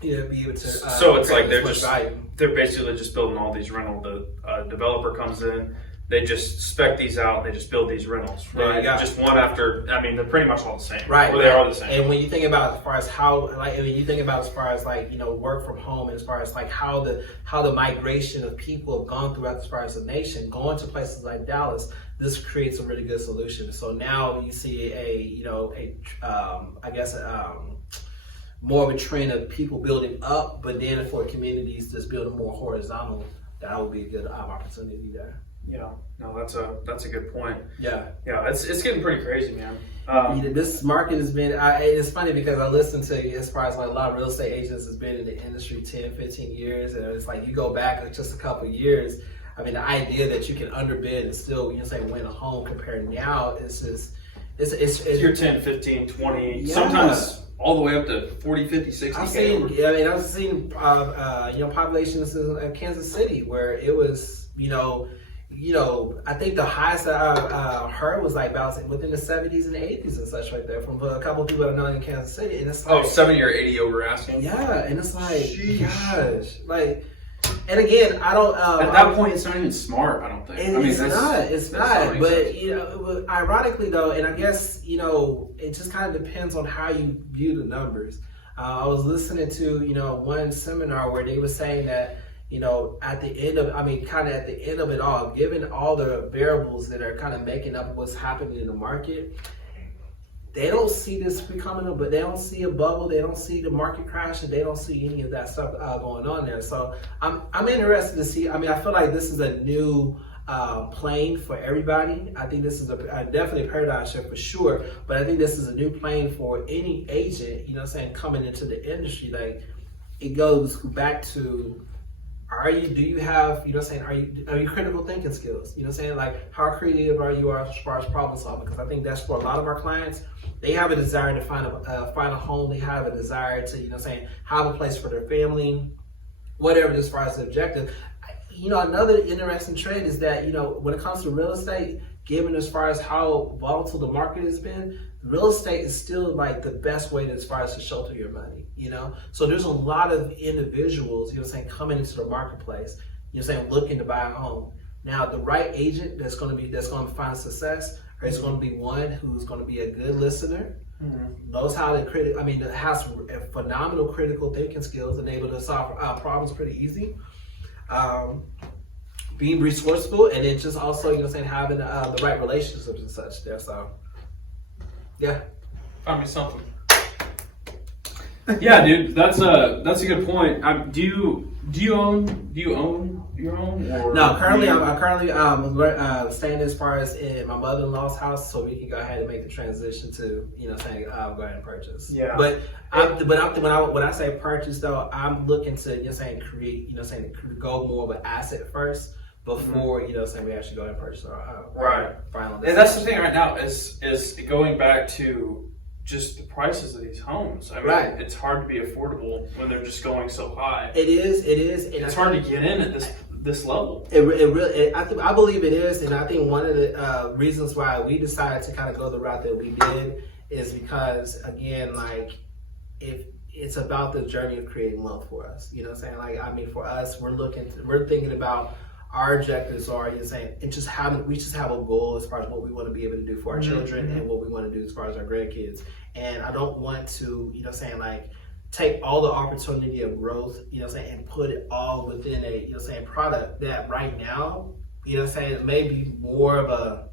be able to. So it's like they're basically just building all these rental. The developer comes in, they just spec these out. They just build these rentals. Right. Just one after. I mean, they're pretty much all the same. Right. Or they are the same. And when you think about as far as how, like, when you think about as far as like, work from home, and as far as like how the migration of people have gone throughout as far as the nation, going to places like Dallas, this creates a really good solution. So now you see more of a trend of people building up, but then for communities just building more horizontal. That would be a good opportunity there. Yeah, no, that's a good point. Yeah, it's getting pretty crazy, man. This market has been, it's funny because I listen to, as far as like a lot of real estate agents has been in the industry 10, 15 years, and it's like you go back just a couple of years, I mean, the idea that you can underbid and still, win a home compared now is just, it's you're 10, 15, 20, sometimes all the way up to 40, 50, 60. I've seen populations in Kansas City where it was, I think the highest that I heard was like about within the 70s and 80s and such right there from a couple of people that I know in Kansas City. And it's like, 70 or 80 over asking? Yeah, and it's like, gosh, like, and again, I don't. At that point, it's not even smart. I don't think. It's not. But ironically though, and I guess it just kind of depends on how you view the numbers. I was listening to one seminar where they were saying that at the end of it all, given all the variables that are kind of making up what's happening in the market, they don't see this becoming but they don't see a bubble, they don't see the market crash, and they don't see any of that stuff going on there. So I'm interested to see. I mean, I feel like this is a new plane for everybody. I think this is definitely a paradigm shift for sure, but I think this is a new plane for any agent, coming into the industry. Like, it goes back to, are you critical thinking skills? Like, how creative are you as far as problem solving? Because I think that's for a lot of our clients. They have a desire to find a home. They have a desire to, have a place for their family, whatever as far as the objective. Another interesting trend is that, when it comes to real estate, given as far as how volatile the market has been, real estate is still like the best way as far as to shelter your money, So there's a lot of individuals, coming into the marketplace, looking to buy a home. Now, the right agent that's going to find success is going to be one who's going to be a good listener, knows how to has phenomenal critical thinking skills, and able to solve problems pretty easy. Being resourceful, and then just also, having the right relationships and such there. So, yeah. Find me something. Yeah, dude, that's a good point. Do you own your own? Or no, currently I'm staying as far as in my mother-in-law's house, so we can go ahead and make the transition to go ahead and purchase. Yeah. But when I say purchase though, I'm looking to create go more of an asset first before we actually go ahead and purchase our final decision. And that's the thing right now is going back to just the prices of these homes. I mean, It's hard to be affordable when they're just going so high. It is. And it's hard to get in at this level. I believe it is, and I think one of the reasons why we decided to kind of go the route that we did is because, again, like, if it's about the journey of creating wealth for us. For us, we're thinking about our objectives are, we just have a goal as far as what we want to be able to do for our children and what we want to do as far as our grandkids. And I don't want to, take all the opportunity of growth, and put it all within a, product that right now, may be more of a,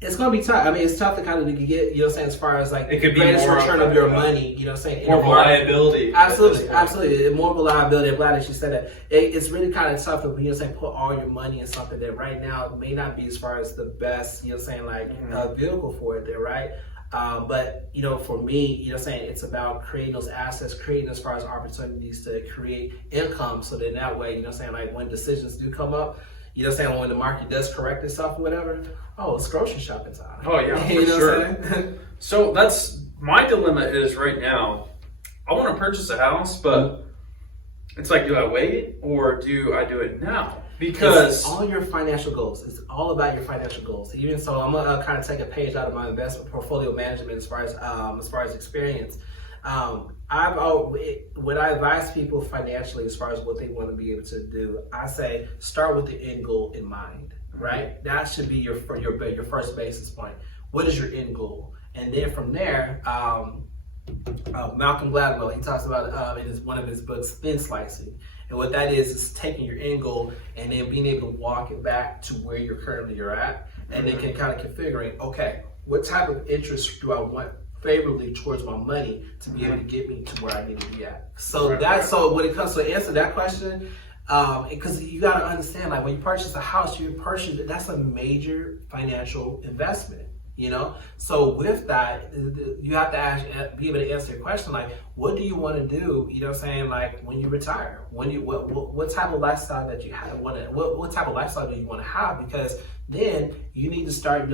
it's going to be tough. I mean, it's tough to kind of get, as far as like it could be greatest more return of your money, more reliability. Absolutely. More reliability. I'm glad that you said that. It's really kind of tough to, put all your money in something that right now may not be as far as the best, vehicle for it there, right? But, for me, it's about creating those assets, creating as far as opportunities to create income. So then that way, when decisions do come up, when the market does correct itself or whatever, it's grocery shopping time. Oh yeah, for sure. So that's my dilemma is right now, I want to purchase a house, but it's like, do I wait or do I do it now? Because it's all your financial goals. It's all about your financial goals. Even so, I'm gonna kind of take a page out of my investment portfolio management as far as experience. When I advise people financially as far as what they want to be able to do, I say start with the end goal in mind, right? That should be your first basis point. What is your end goal? And then from there, Malcolm Gladwell, he talks about in one of his books, thin slicing. And what that is taking your end goal and then being able to walk it back to where you're currently at, and then can kind of configuring, okay, what type of interest do I want favorably towards my money to be able to get me to where I need to be at. So so when it comes to answer that question, because you got to understand, like when you purchase a house, that's a major financial investment. So with that, you have to be able to answer your question, like, what do you want to do? Like when you retire, what type of lifestyle that you have, what type of lifestyle do you want to have? Because then you need to start,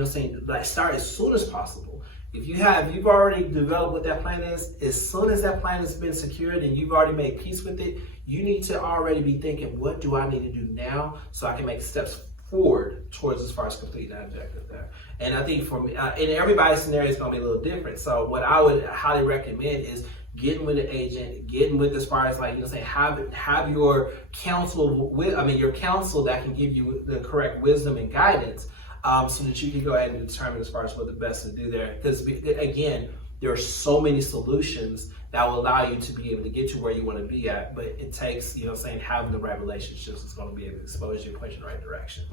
start as soon as possible. If you've already developed what that plan is, as soon as that plan has been secured and you've already made peace with it, you need to already be thinking, what do I need to do now so I can make steps forward towards as far as completing that objective there. And I think for me, and everybody's scenario is going to be a little different. So what I would highly recommend is getting with an agent, getting with as far as have your counsel your counsel that can give you the correct wisdom and guidance. So that you can go ahead and determine as far as what the best to do there. Because again, there are so many solutions that will allow you to be able to get to where you want to be at. But it takes, having the right relationships is going to be able to expose you and point you in the right direction.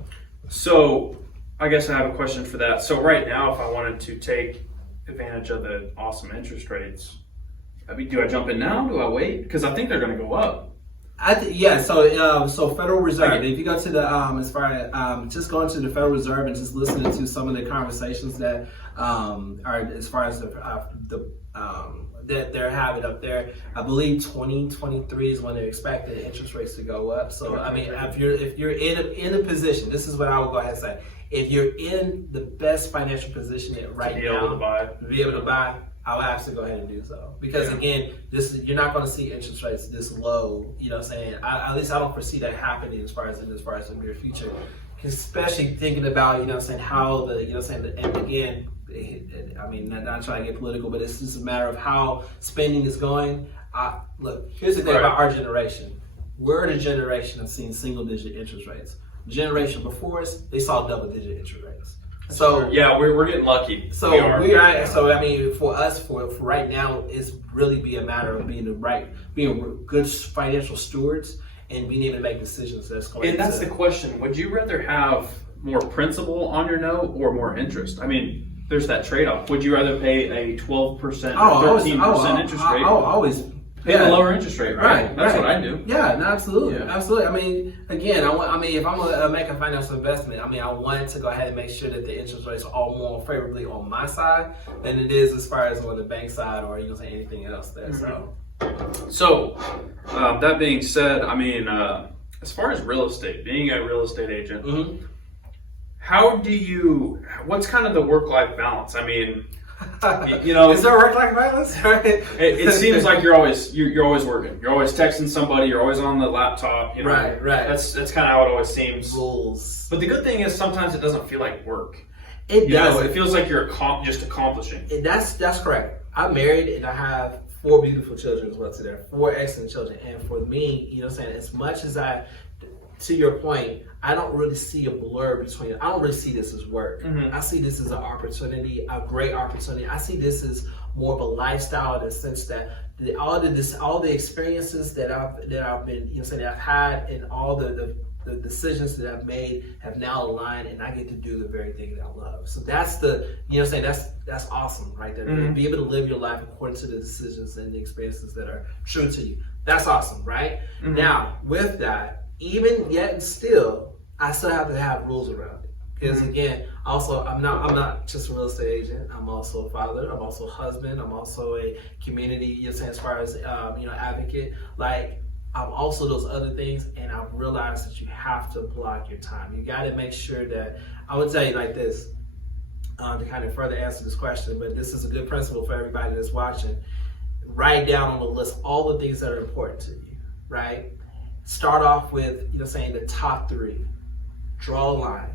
So I guess I have a question for that. So right now, if I wanted to take advantage of the awesome interest rates, do I jump in now? Do I wait? Because I think they're going to go up. So Federal Reserve. If you go to the just going to the Federal Reserve and just listening to some of the conversations that are as far as that they're having up there, I believe 2023 is when they're expecting the interest rates to go up. So if you're in a position, this is what I would go ahead and say. If you're in the best financial position right now, to be able to buy. I would absolutely go ahead and do so. Because again, you're not going to see interest rates this low, at least I don't foresee that happening as far as in the near future. Especially thinking about, how and again, not trying to get political, but it's just a matter of how spending is going. Look, here's the thing about our generation. We're the generation that's seen single digit interest rates. The generation before us, they saw double digit interest rates. So we're getting lucky. So for us, for right now, it's really be a matter of being good financial stewards and being able to make decisions that's going. And that's the question: would you rather have more principal on your note or more interest? There's that trade-off. Would you rather pay a 12% or 13% interest rate? I'll always. Pay a lower interest rate, right? That's what I do. Yeah, no, absolutely. Again, if I'm gonna make a financial investment, I want to go ahead and make sure that the interest rates are all more favorably on my side than it is as far as on the bank side or anything else there. Mm-hmm. So, that being said, as far as real estate, being a real estate agent, mm-hmm. What's kind of the work-life balance? Is there work-life balance? It seems like you're always working. You're always texting somebody. You're always on the laptop. Right. That's kind of how it always seems. Rules. But the good thing is sometimes it doesn't feel like work. It does. It feels like you're just accomplishing. That's correct. I'm married and I have 4 beautiful children as well today. 4 excellent children. And for me, as much as to your point, I don't really see a blur between it. I don't really see this as work. Mm-hmm. I see this as an opportunity, a great opportunity. I see this as more of a lifestyle in the sense that all the experiences that I've been, that I've had, and all the decisions that I've made have now aligned, and I get to do the very thing that I love. So that's that's awesome, right there. Mm-hmm. Be able to live your life according to the decisions and the experiences that are true to you. That's awesome, right? Mm-hmm. Now, with that, even yet and still, I still have to have rules around it. Because again, also I'm not just a real estate agent. I'm also a father. I'm also a husband. I'm also a community, as far as advocate. Like, I'm also those other things, and I've realized that you have to block your time. You got to make sure that, I would tell you like this, to kind of further answer this question, but this is a good principle for everybody that's watching. Write down on the list all the things that are important to you, right? Start off with, the top 3. Draw a line.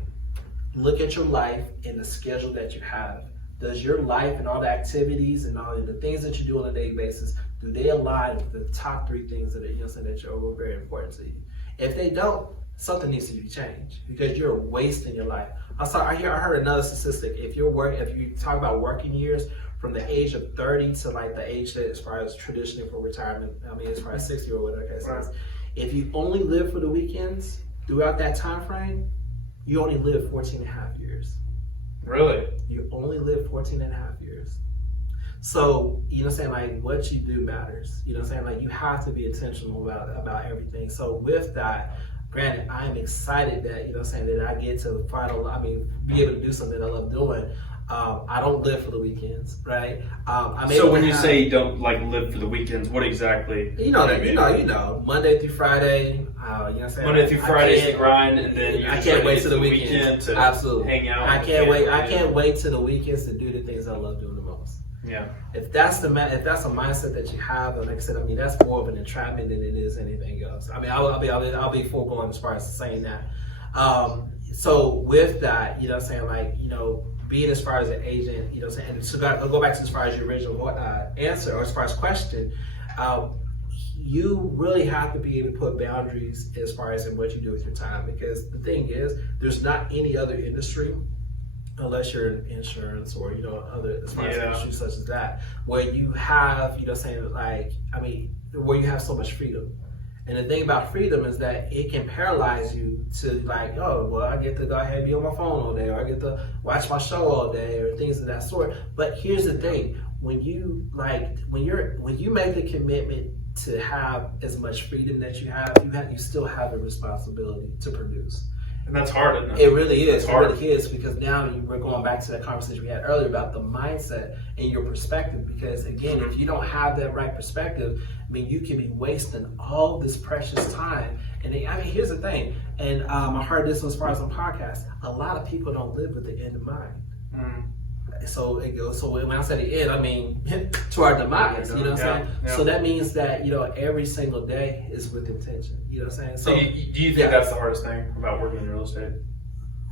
Look at your life and the schedule that you have. does your life and all the activities and all the things that you do on a daily basis, do they align with the top 3 things that are, that are very important to you? If they don't, something needs to be changed because you're wasting your life. I heard another statistic. If you talk about working years from the age of 30 to like the age that as far as traditionally for retirement, as far as 60 or whatever the case is, if you only live for the weekends throughout that time frame, you only live 14 and a half years. Really? You only live 14 and a half years. So, like what you do matters. Like you have to be intentional about everything. So with that, granted, I'm excited that, that I get to be able to do something that I love doing. I don't live for the weekends, right? So when you say you don't like live for the weekends, what exactly? Monday through Friday. Monday through Friday is the grind, and then I can't wait to the weekend to absolutely hang out. I can't wait to the weekends to do the things I love doing the most. Yeah. If that's a mindset that you have, and like I said, that's more of an entrapment than it is anything else. I'll be full blown as far as saying that. So with that, being as far as an agent, and so go back to as far as your original answer or as far as question, you really have to be able to put boundaries as far as in what you do with your time, because the thing is, there's not any other industry, unless you're in insurance or other as far as industries such as that, where you have where you have so much freedom. And the thing about freedom is that it can paralyze you to like, oh, well, I get to go ahead and be on my phone all day, or I get to watch my show all day, or things of that sort. But here's the thing: when you make the commitment to have as much freedom that you still have a responsibility to produce. And that's hard, isn't it? It really is. It's hard. It really is, because now we're going back to that conversation we had earlier about the mindset and your perspective. Because again, if you don't have that right perspective, you can be wasting all this precious time. And here's the thing, and I heard this as far as on podcasts. A lot of people don't live with the end in mind. So it goes. So when I say the end, I mean to our demise. You know what I'm saying? Yeah. So that means that every single day is with intention. You know what I'm saying? So do you think that's the hardest thing about working in real estate?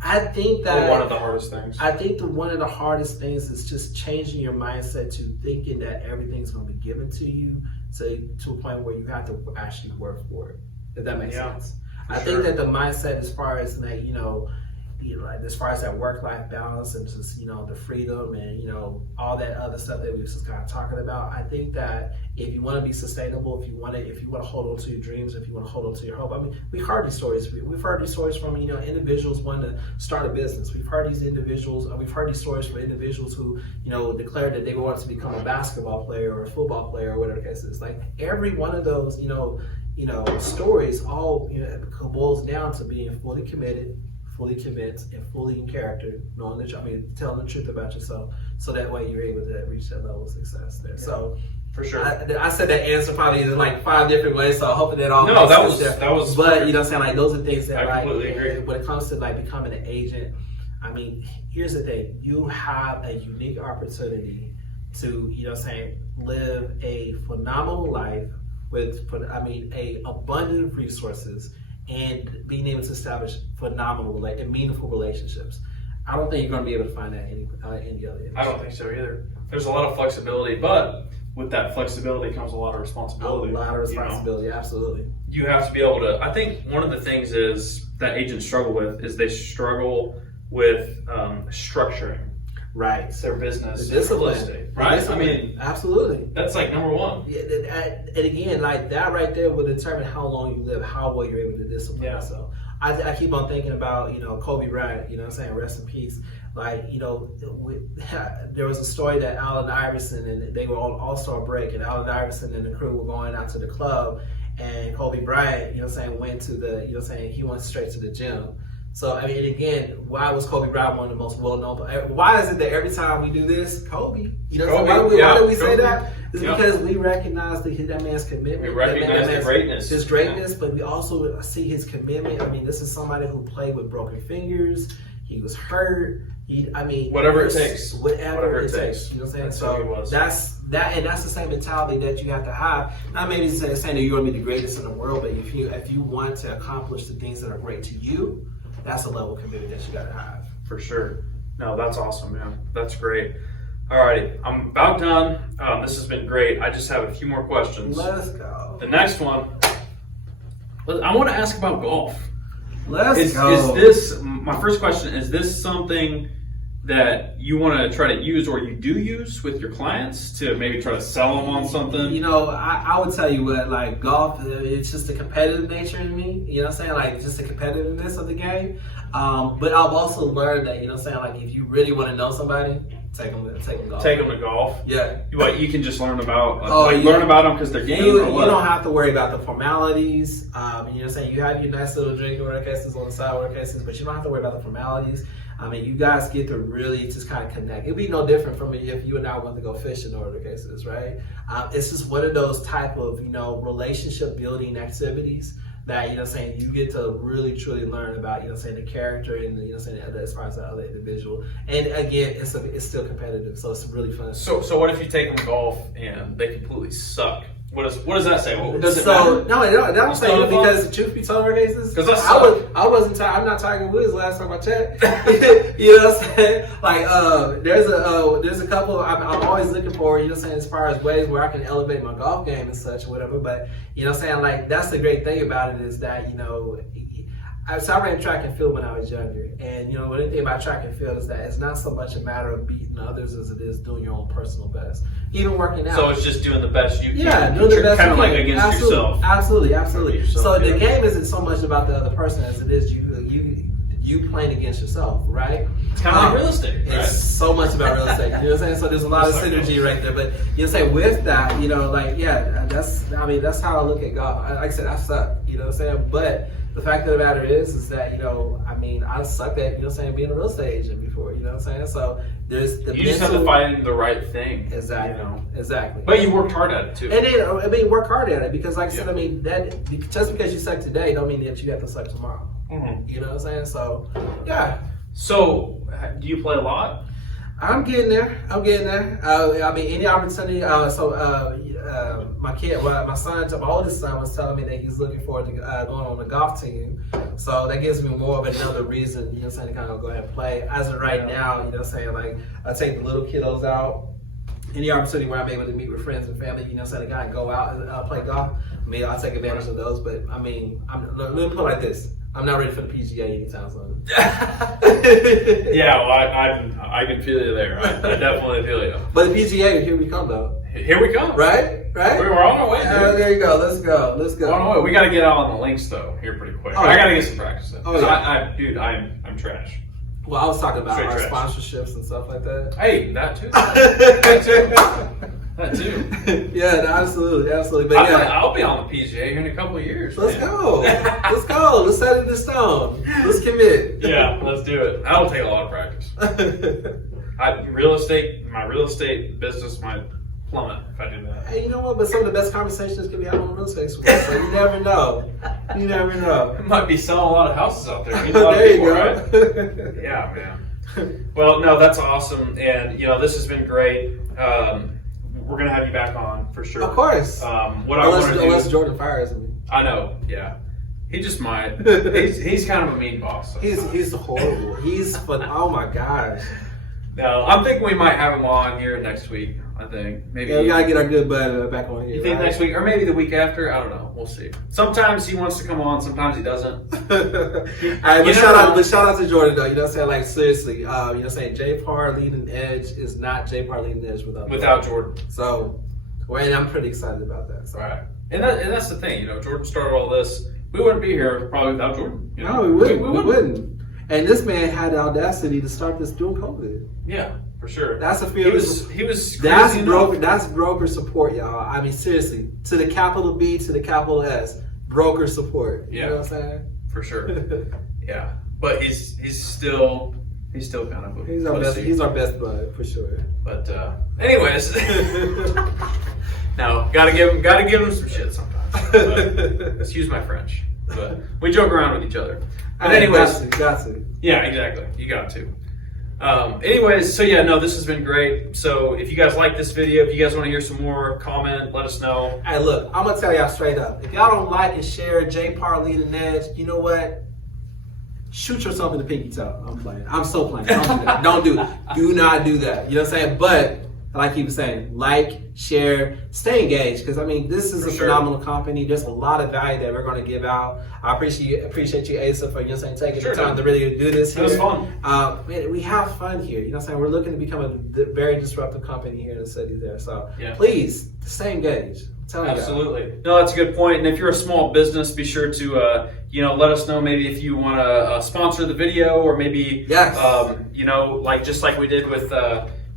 I think that one of the hardest things. I think one of the hardest things is just changing your mindset to thinking that everything's going to be given to you to a point where you have to actually work for it. If that makes sense. I think that the mindset, as far as like as far as that work-life balance and just the freedom and all that other stuff that we was just kind of talking about, I think that if you want to be sustainable, if you want to hold on to your dreams, if you want to hold on to your hope, we've heard these stories. We've heard these stories from individuals wanting to start a business. We've heard these stories from individuals who declared that they wanted to become a basketball player or a football player or whatever the case is. Like every one of those stories all boils down to being fully committed, fully commit, and fully in character, knowing that telling the truth about yourself, so that way you're able to reach that level of success there. Yeah. So for sure, I said that answer probably in like 5 different ways. So hoping that all that was. But what I'm saying, like those are things that I completely agree. When it comes to like becoming an agent, here's the thing: you have a unique opportunity to live a phenomenal life with a abundant of resources, and being able to establish phenomenal and meaningful relationships. I don't think you're going to be able to find that any other industry. I don't think so either. There's a lot of flexibility, but with that flexibility comes a lot of responsibility. Absolutely. You have to be able to, I think one of the things is that agents struggle with is they struggle with structuring. Right. Their business. The discipline. Right? Absolutely. That's like number one. Yeah, and again, like that right there will determine how long you live, how well you're able to discipline yourself. I keep on thinking about, Kobe Bryant, rest in peace. Like, there was a story that Allen Iverson, and they were on All-Star break, and Allen Iverson and the crew were going out to the club, and Kobe Bryant, went to he went straight to the gym. So, again, why was Kobe Bryant one of the most well-known? Why is it that every time we do this, Kobe? Why do we say that? It's because we recognize that man's commitment. We recognize the greatness. His greatness, but we also see his commitment. This is somebody who played with broken fingers. He was hurt. Whatever it takes. Whatever it takes. You know what I'm saying? So that's the same mentality that you have to have. Not maybe saying that you're going to be the greatest in the world, but if you want to accomplish the things that are great to you, that's a level of commitment that you got to have. For sure. No, that's awesome, man. That's great. Alrighty, I'm about done. This has been great. I just have a few more questions. Let's go. The next one, I want to ask about golf. Let's go. Is this, my first question, is this something that you want to try to use or you do use with your clients to maybe try to sell them on something? You know, I would tell you what, like golf, it's just the competitive nature in me, you know what I'm saying? Like just the competitiveness of the game. But I've also learned that, you know what I'm saying? Like if you really want to know somebody, take them golf. Take them to golf? Yeah. What, you can just learn about, learn about them because they're game you, or what? You don't have to worry about the formalities. You know what I'm saying? You have your nice little drink or whatever cases on the side, whatever cases, but you don't have to worry about the formalities. I mean, you guys get to really just kind of connect. It'd be no different from if you and I went to go fishing or whatever cases, right? It's just one of those type of, you know, relationship building activities that, you know what I'm saying, you get to really truly learn about, you know what I'm saying, the character and, you know what I'm saying, as far as the other individual. And again, it's still competitive, so it's really fun. So what if you take them golf and they completely suck? What does that say? Does it matter? No, I'm saying because truth be told, cases, because I'm not Tiger Woods last time I checked. You know what I'm saying? Like there's a couple I'm always looking for, you know what I'm saying, as far as ways where I can elevate my golf game and such or whatever. But you know what I'm saying, like that's the great thing about it is that, you know, I ran track and field when I was younger, and you know one thing about track and field is that it's not so much a matter of beating others as it is doing your own personal best. Even working out. So it's just doing the best you can. Yeah, doing the best kind of you like can. against yourself. Absolutely. So the game isn't so much about the other person as it is you playing against yourself, right? It's kind of like real estate, right? It's so much about real estate. You know what I'm saying? So there's a lot of synergy right there. But you know, say with that, you know, like that's how I look at golf. Like I said, I suck. You know what I'm saying? But the fact of the matter is that, you know, I mean, I sucked at, you know what I'm saying, being a real estate agent before, you know what I'm saying? So there's the You just have to find the right thing. Exactly. You know? Exactly. But you worked hard at it too. And then, I mean, work hard at it because, like I said, I mean, that just because you suck today don't mean that you have to suck tomorrow. Mm-hmm. You know what I'm saying? So, yeah. So, do you play a lot? I'm getting there. I mean, any opportunity. My oldest son was telling me that he's looking forward to going on the golf team. So that gives me more of another reason, you know what I'm saying, to kind of go ahead and play. As of right now, you know what I'm saying, like I take the little kiddos out. Any opportunity where I'm able to meet with friends and family, you know what I'm saying, to go out and play golf, I mean, I'll take advantage of those. But I mean, let me put it like this. I'm not ready for the PGA anytime soon. Yeah, well, I can feel you there. I definitely feel you. But the PGA, here we come though. Here we come. Right? We're on our way, dude. There you go. Let's go. We're on our way. We got to get out on the links though here pretty quick. I got to get some practice in. I'm trash. Well, I was talking about Straight our trash. sponsorships and stuff like that. Hey, that too. That too. Yeah, no, absolutely. But I'll be on the PGA here in a couple of years. Let's go. Let's set it in stone. Let's commit. Yeah, let's do it. That'll take a lot of practice. My real estate business might plummet if I do that. Hey, you know what? But some of the best conversations can be had on the real estate school. So you never know. It might be selling a lot of houses out there. There you go. Right? Yeah, man. Well, no, that's awesome, and you know this has been great. We're gonna have you back on for sure. Of course. Unless Jordan fires me. I know. Yeah. He just might. he's kind of a mean boss. So. He's horrible. He's fun. Oh my gosh. No, I'm thinking we might have him on here next week. I think maybe. Yeah, we gotta get our good bud back on here. You think next week, or maybe the week after? I don't know. We'll see. Sometimes he wants to come on. Sometimes he doesn't. But shout out to Jordan though. You know what I'm saying? Like seriously, you know what I'm saying? J Par leading edge is not J Par leading edge without Jordan. So, and I'm pretty excited about that. So. Right. And that's the thing. You know, Jordan started all this. We wouldn't be here probably without Jordan. You know? No, we wouldn't. And this man had the audacity to start this during COVID. Yeah, for sure. That's a feeling. He was crazy That's broker support, y'all. I mean, seriously, to the capital B to the capital S, broker support. You know what I'm saying? For sure. Yeah, but he's still kind of. He's our best bud for sure. But anyways, no, gotta give him some shit sometimes. But, excuse my French, but we joke around with each other. But anyways, got to. Yeah, exactly. You got to. Anyways, so yeah, no, this has been great. So if you guys like this video, if you guys want to hear some more, comment, let us know. Hey, look, I'm gonna tell y'all straight up. If y'all don't like and share J Par leading edge, you know what? shoot yourself in the pinky toe. I'm playing. I'm so playing. Don't do that. Don't do that. Do not do that. You know what I'm saying? But like he was saying, like, share, stay engaged, because I mean, this is phenomenal company. There's a lot of value that we're going to give out. I appreciate you, Asa, for, you know what I'm saying, taking the time to really do this here. It was fun. Man, we have fun here. You know what I'm saying? We're looking to become a very disruptive company here in the city there. So please stay engaged. Absolutely. No, that's a good point. And if you're a small business, be sure to let us know maybe if you want to sponsor the video, or maybe like just like we did with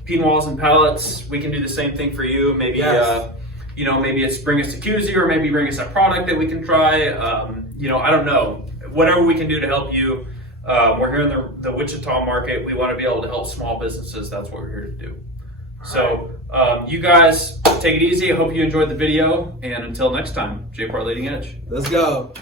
peen walls and pallets, we can do the same thing for you. Maybe maybe it's bring us a koozie, or maybe bring us a product that we can try. I don't know. Whatever we can do to help you. We're here in the Wichita market. We want to be able to help small businesses. That's what we're here to do. So you guys take it easy. I hope you enjoyed the video, and until next time, J-Part Leading Edge. Let's go.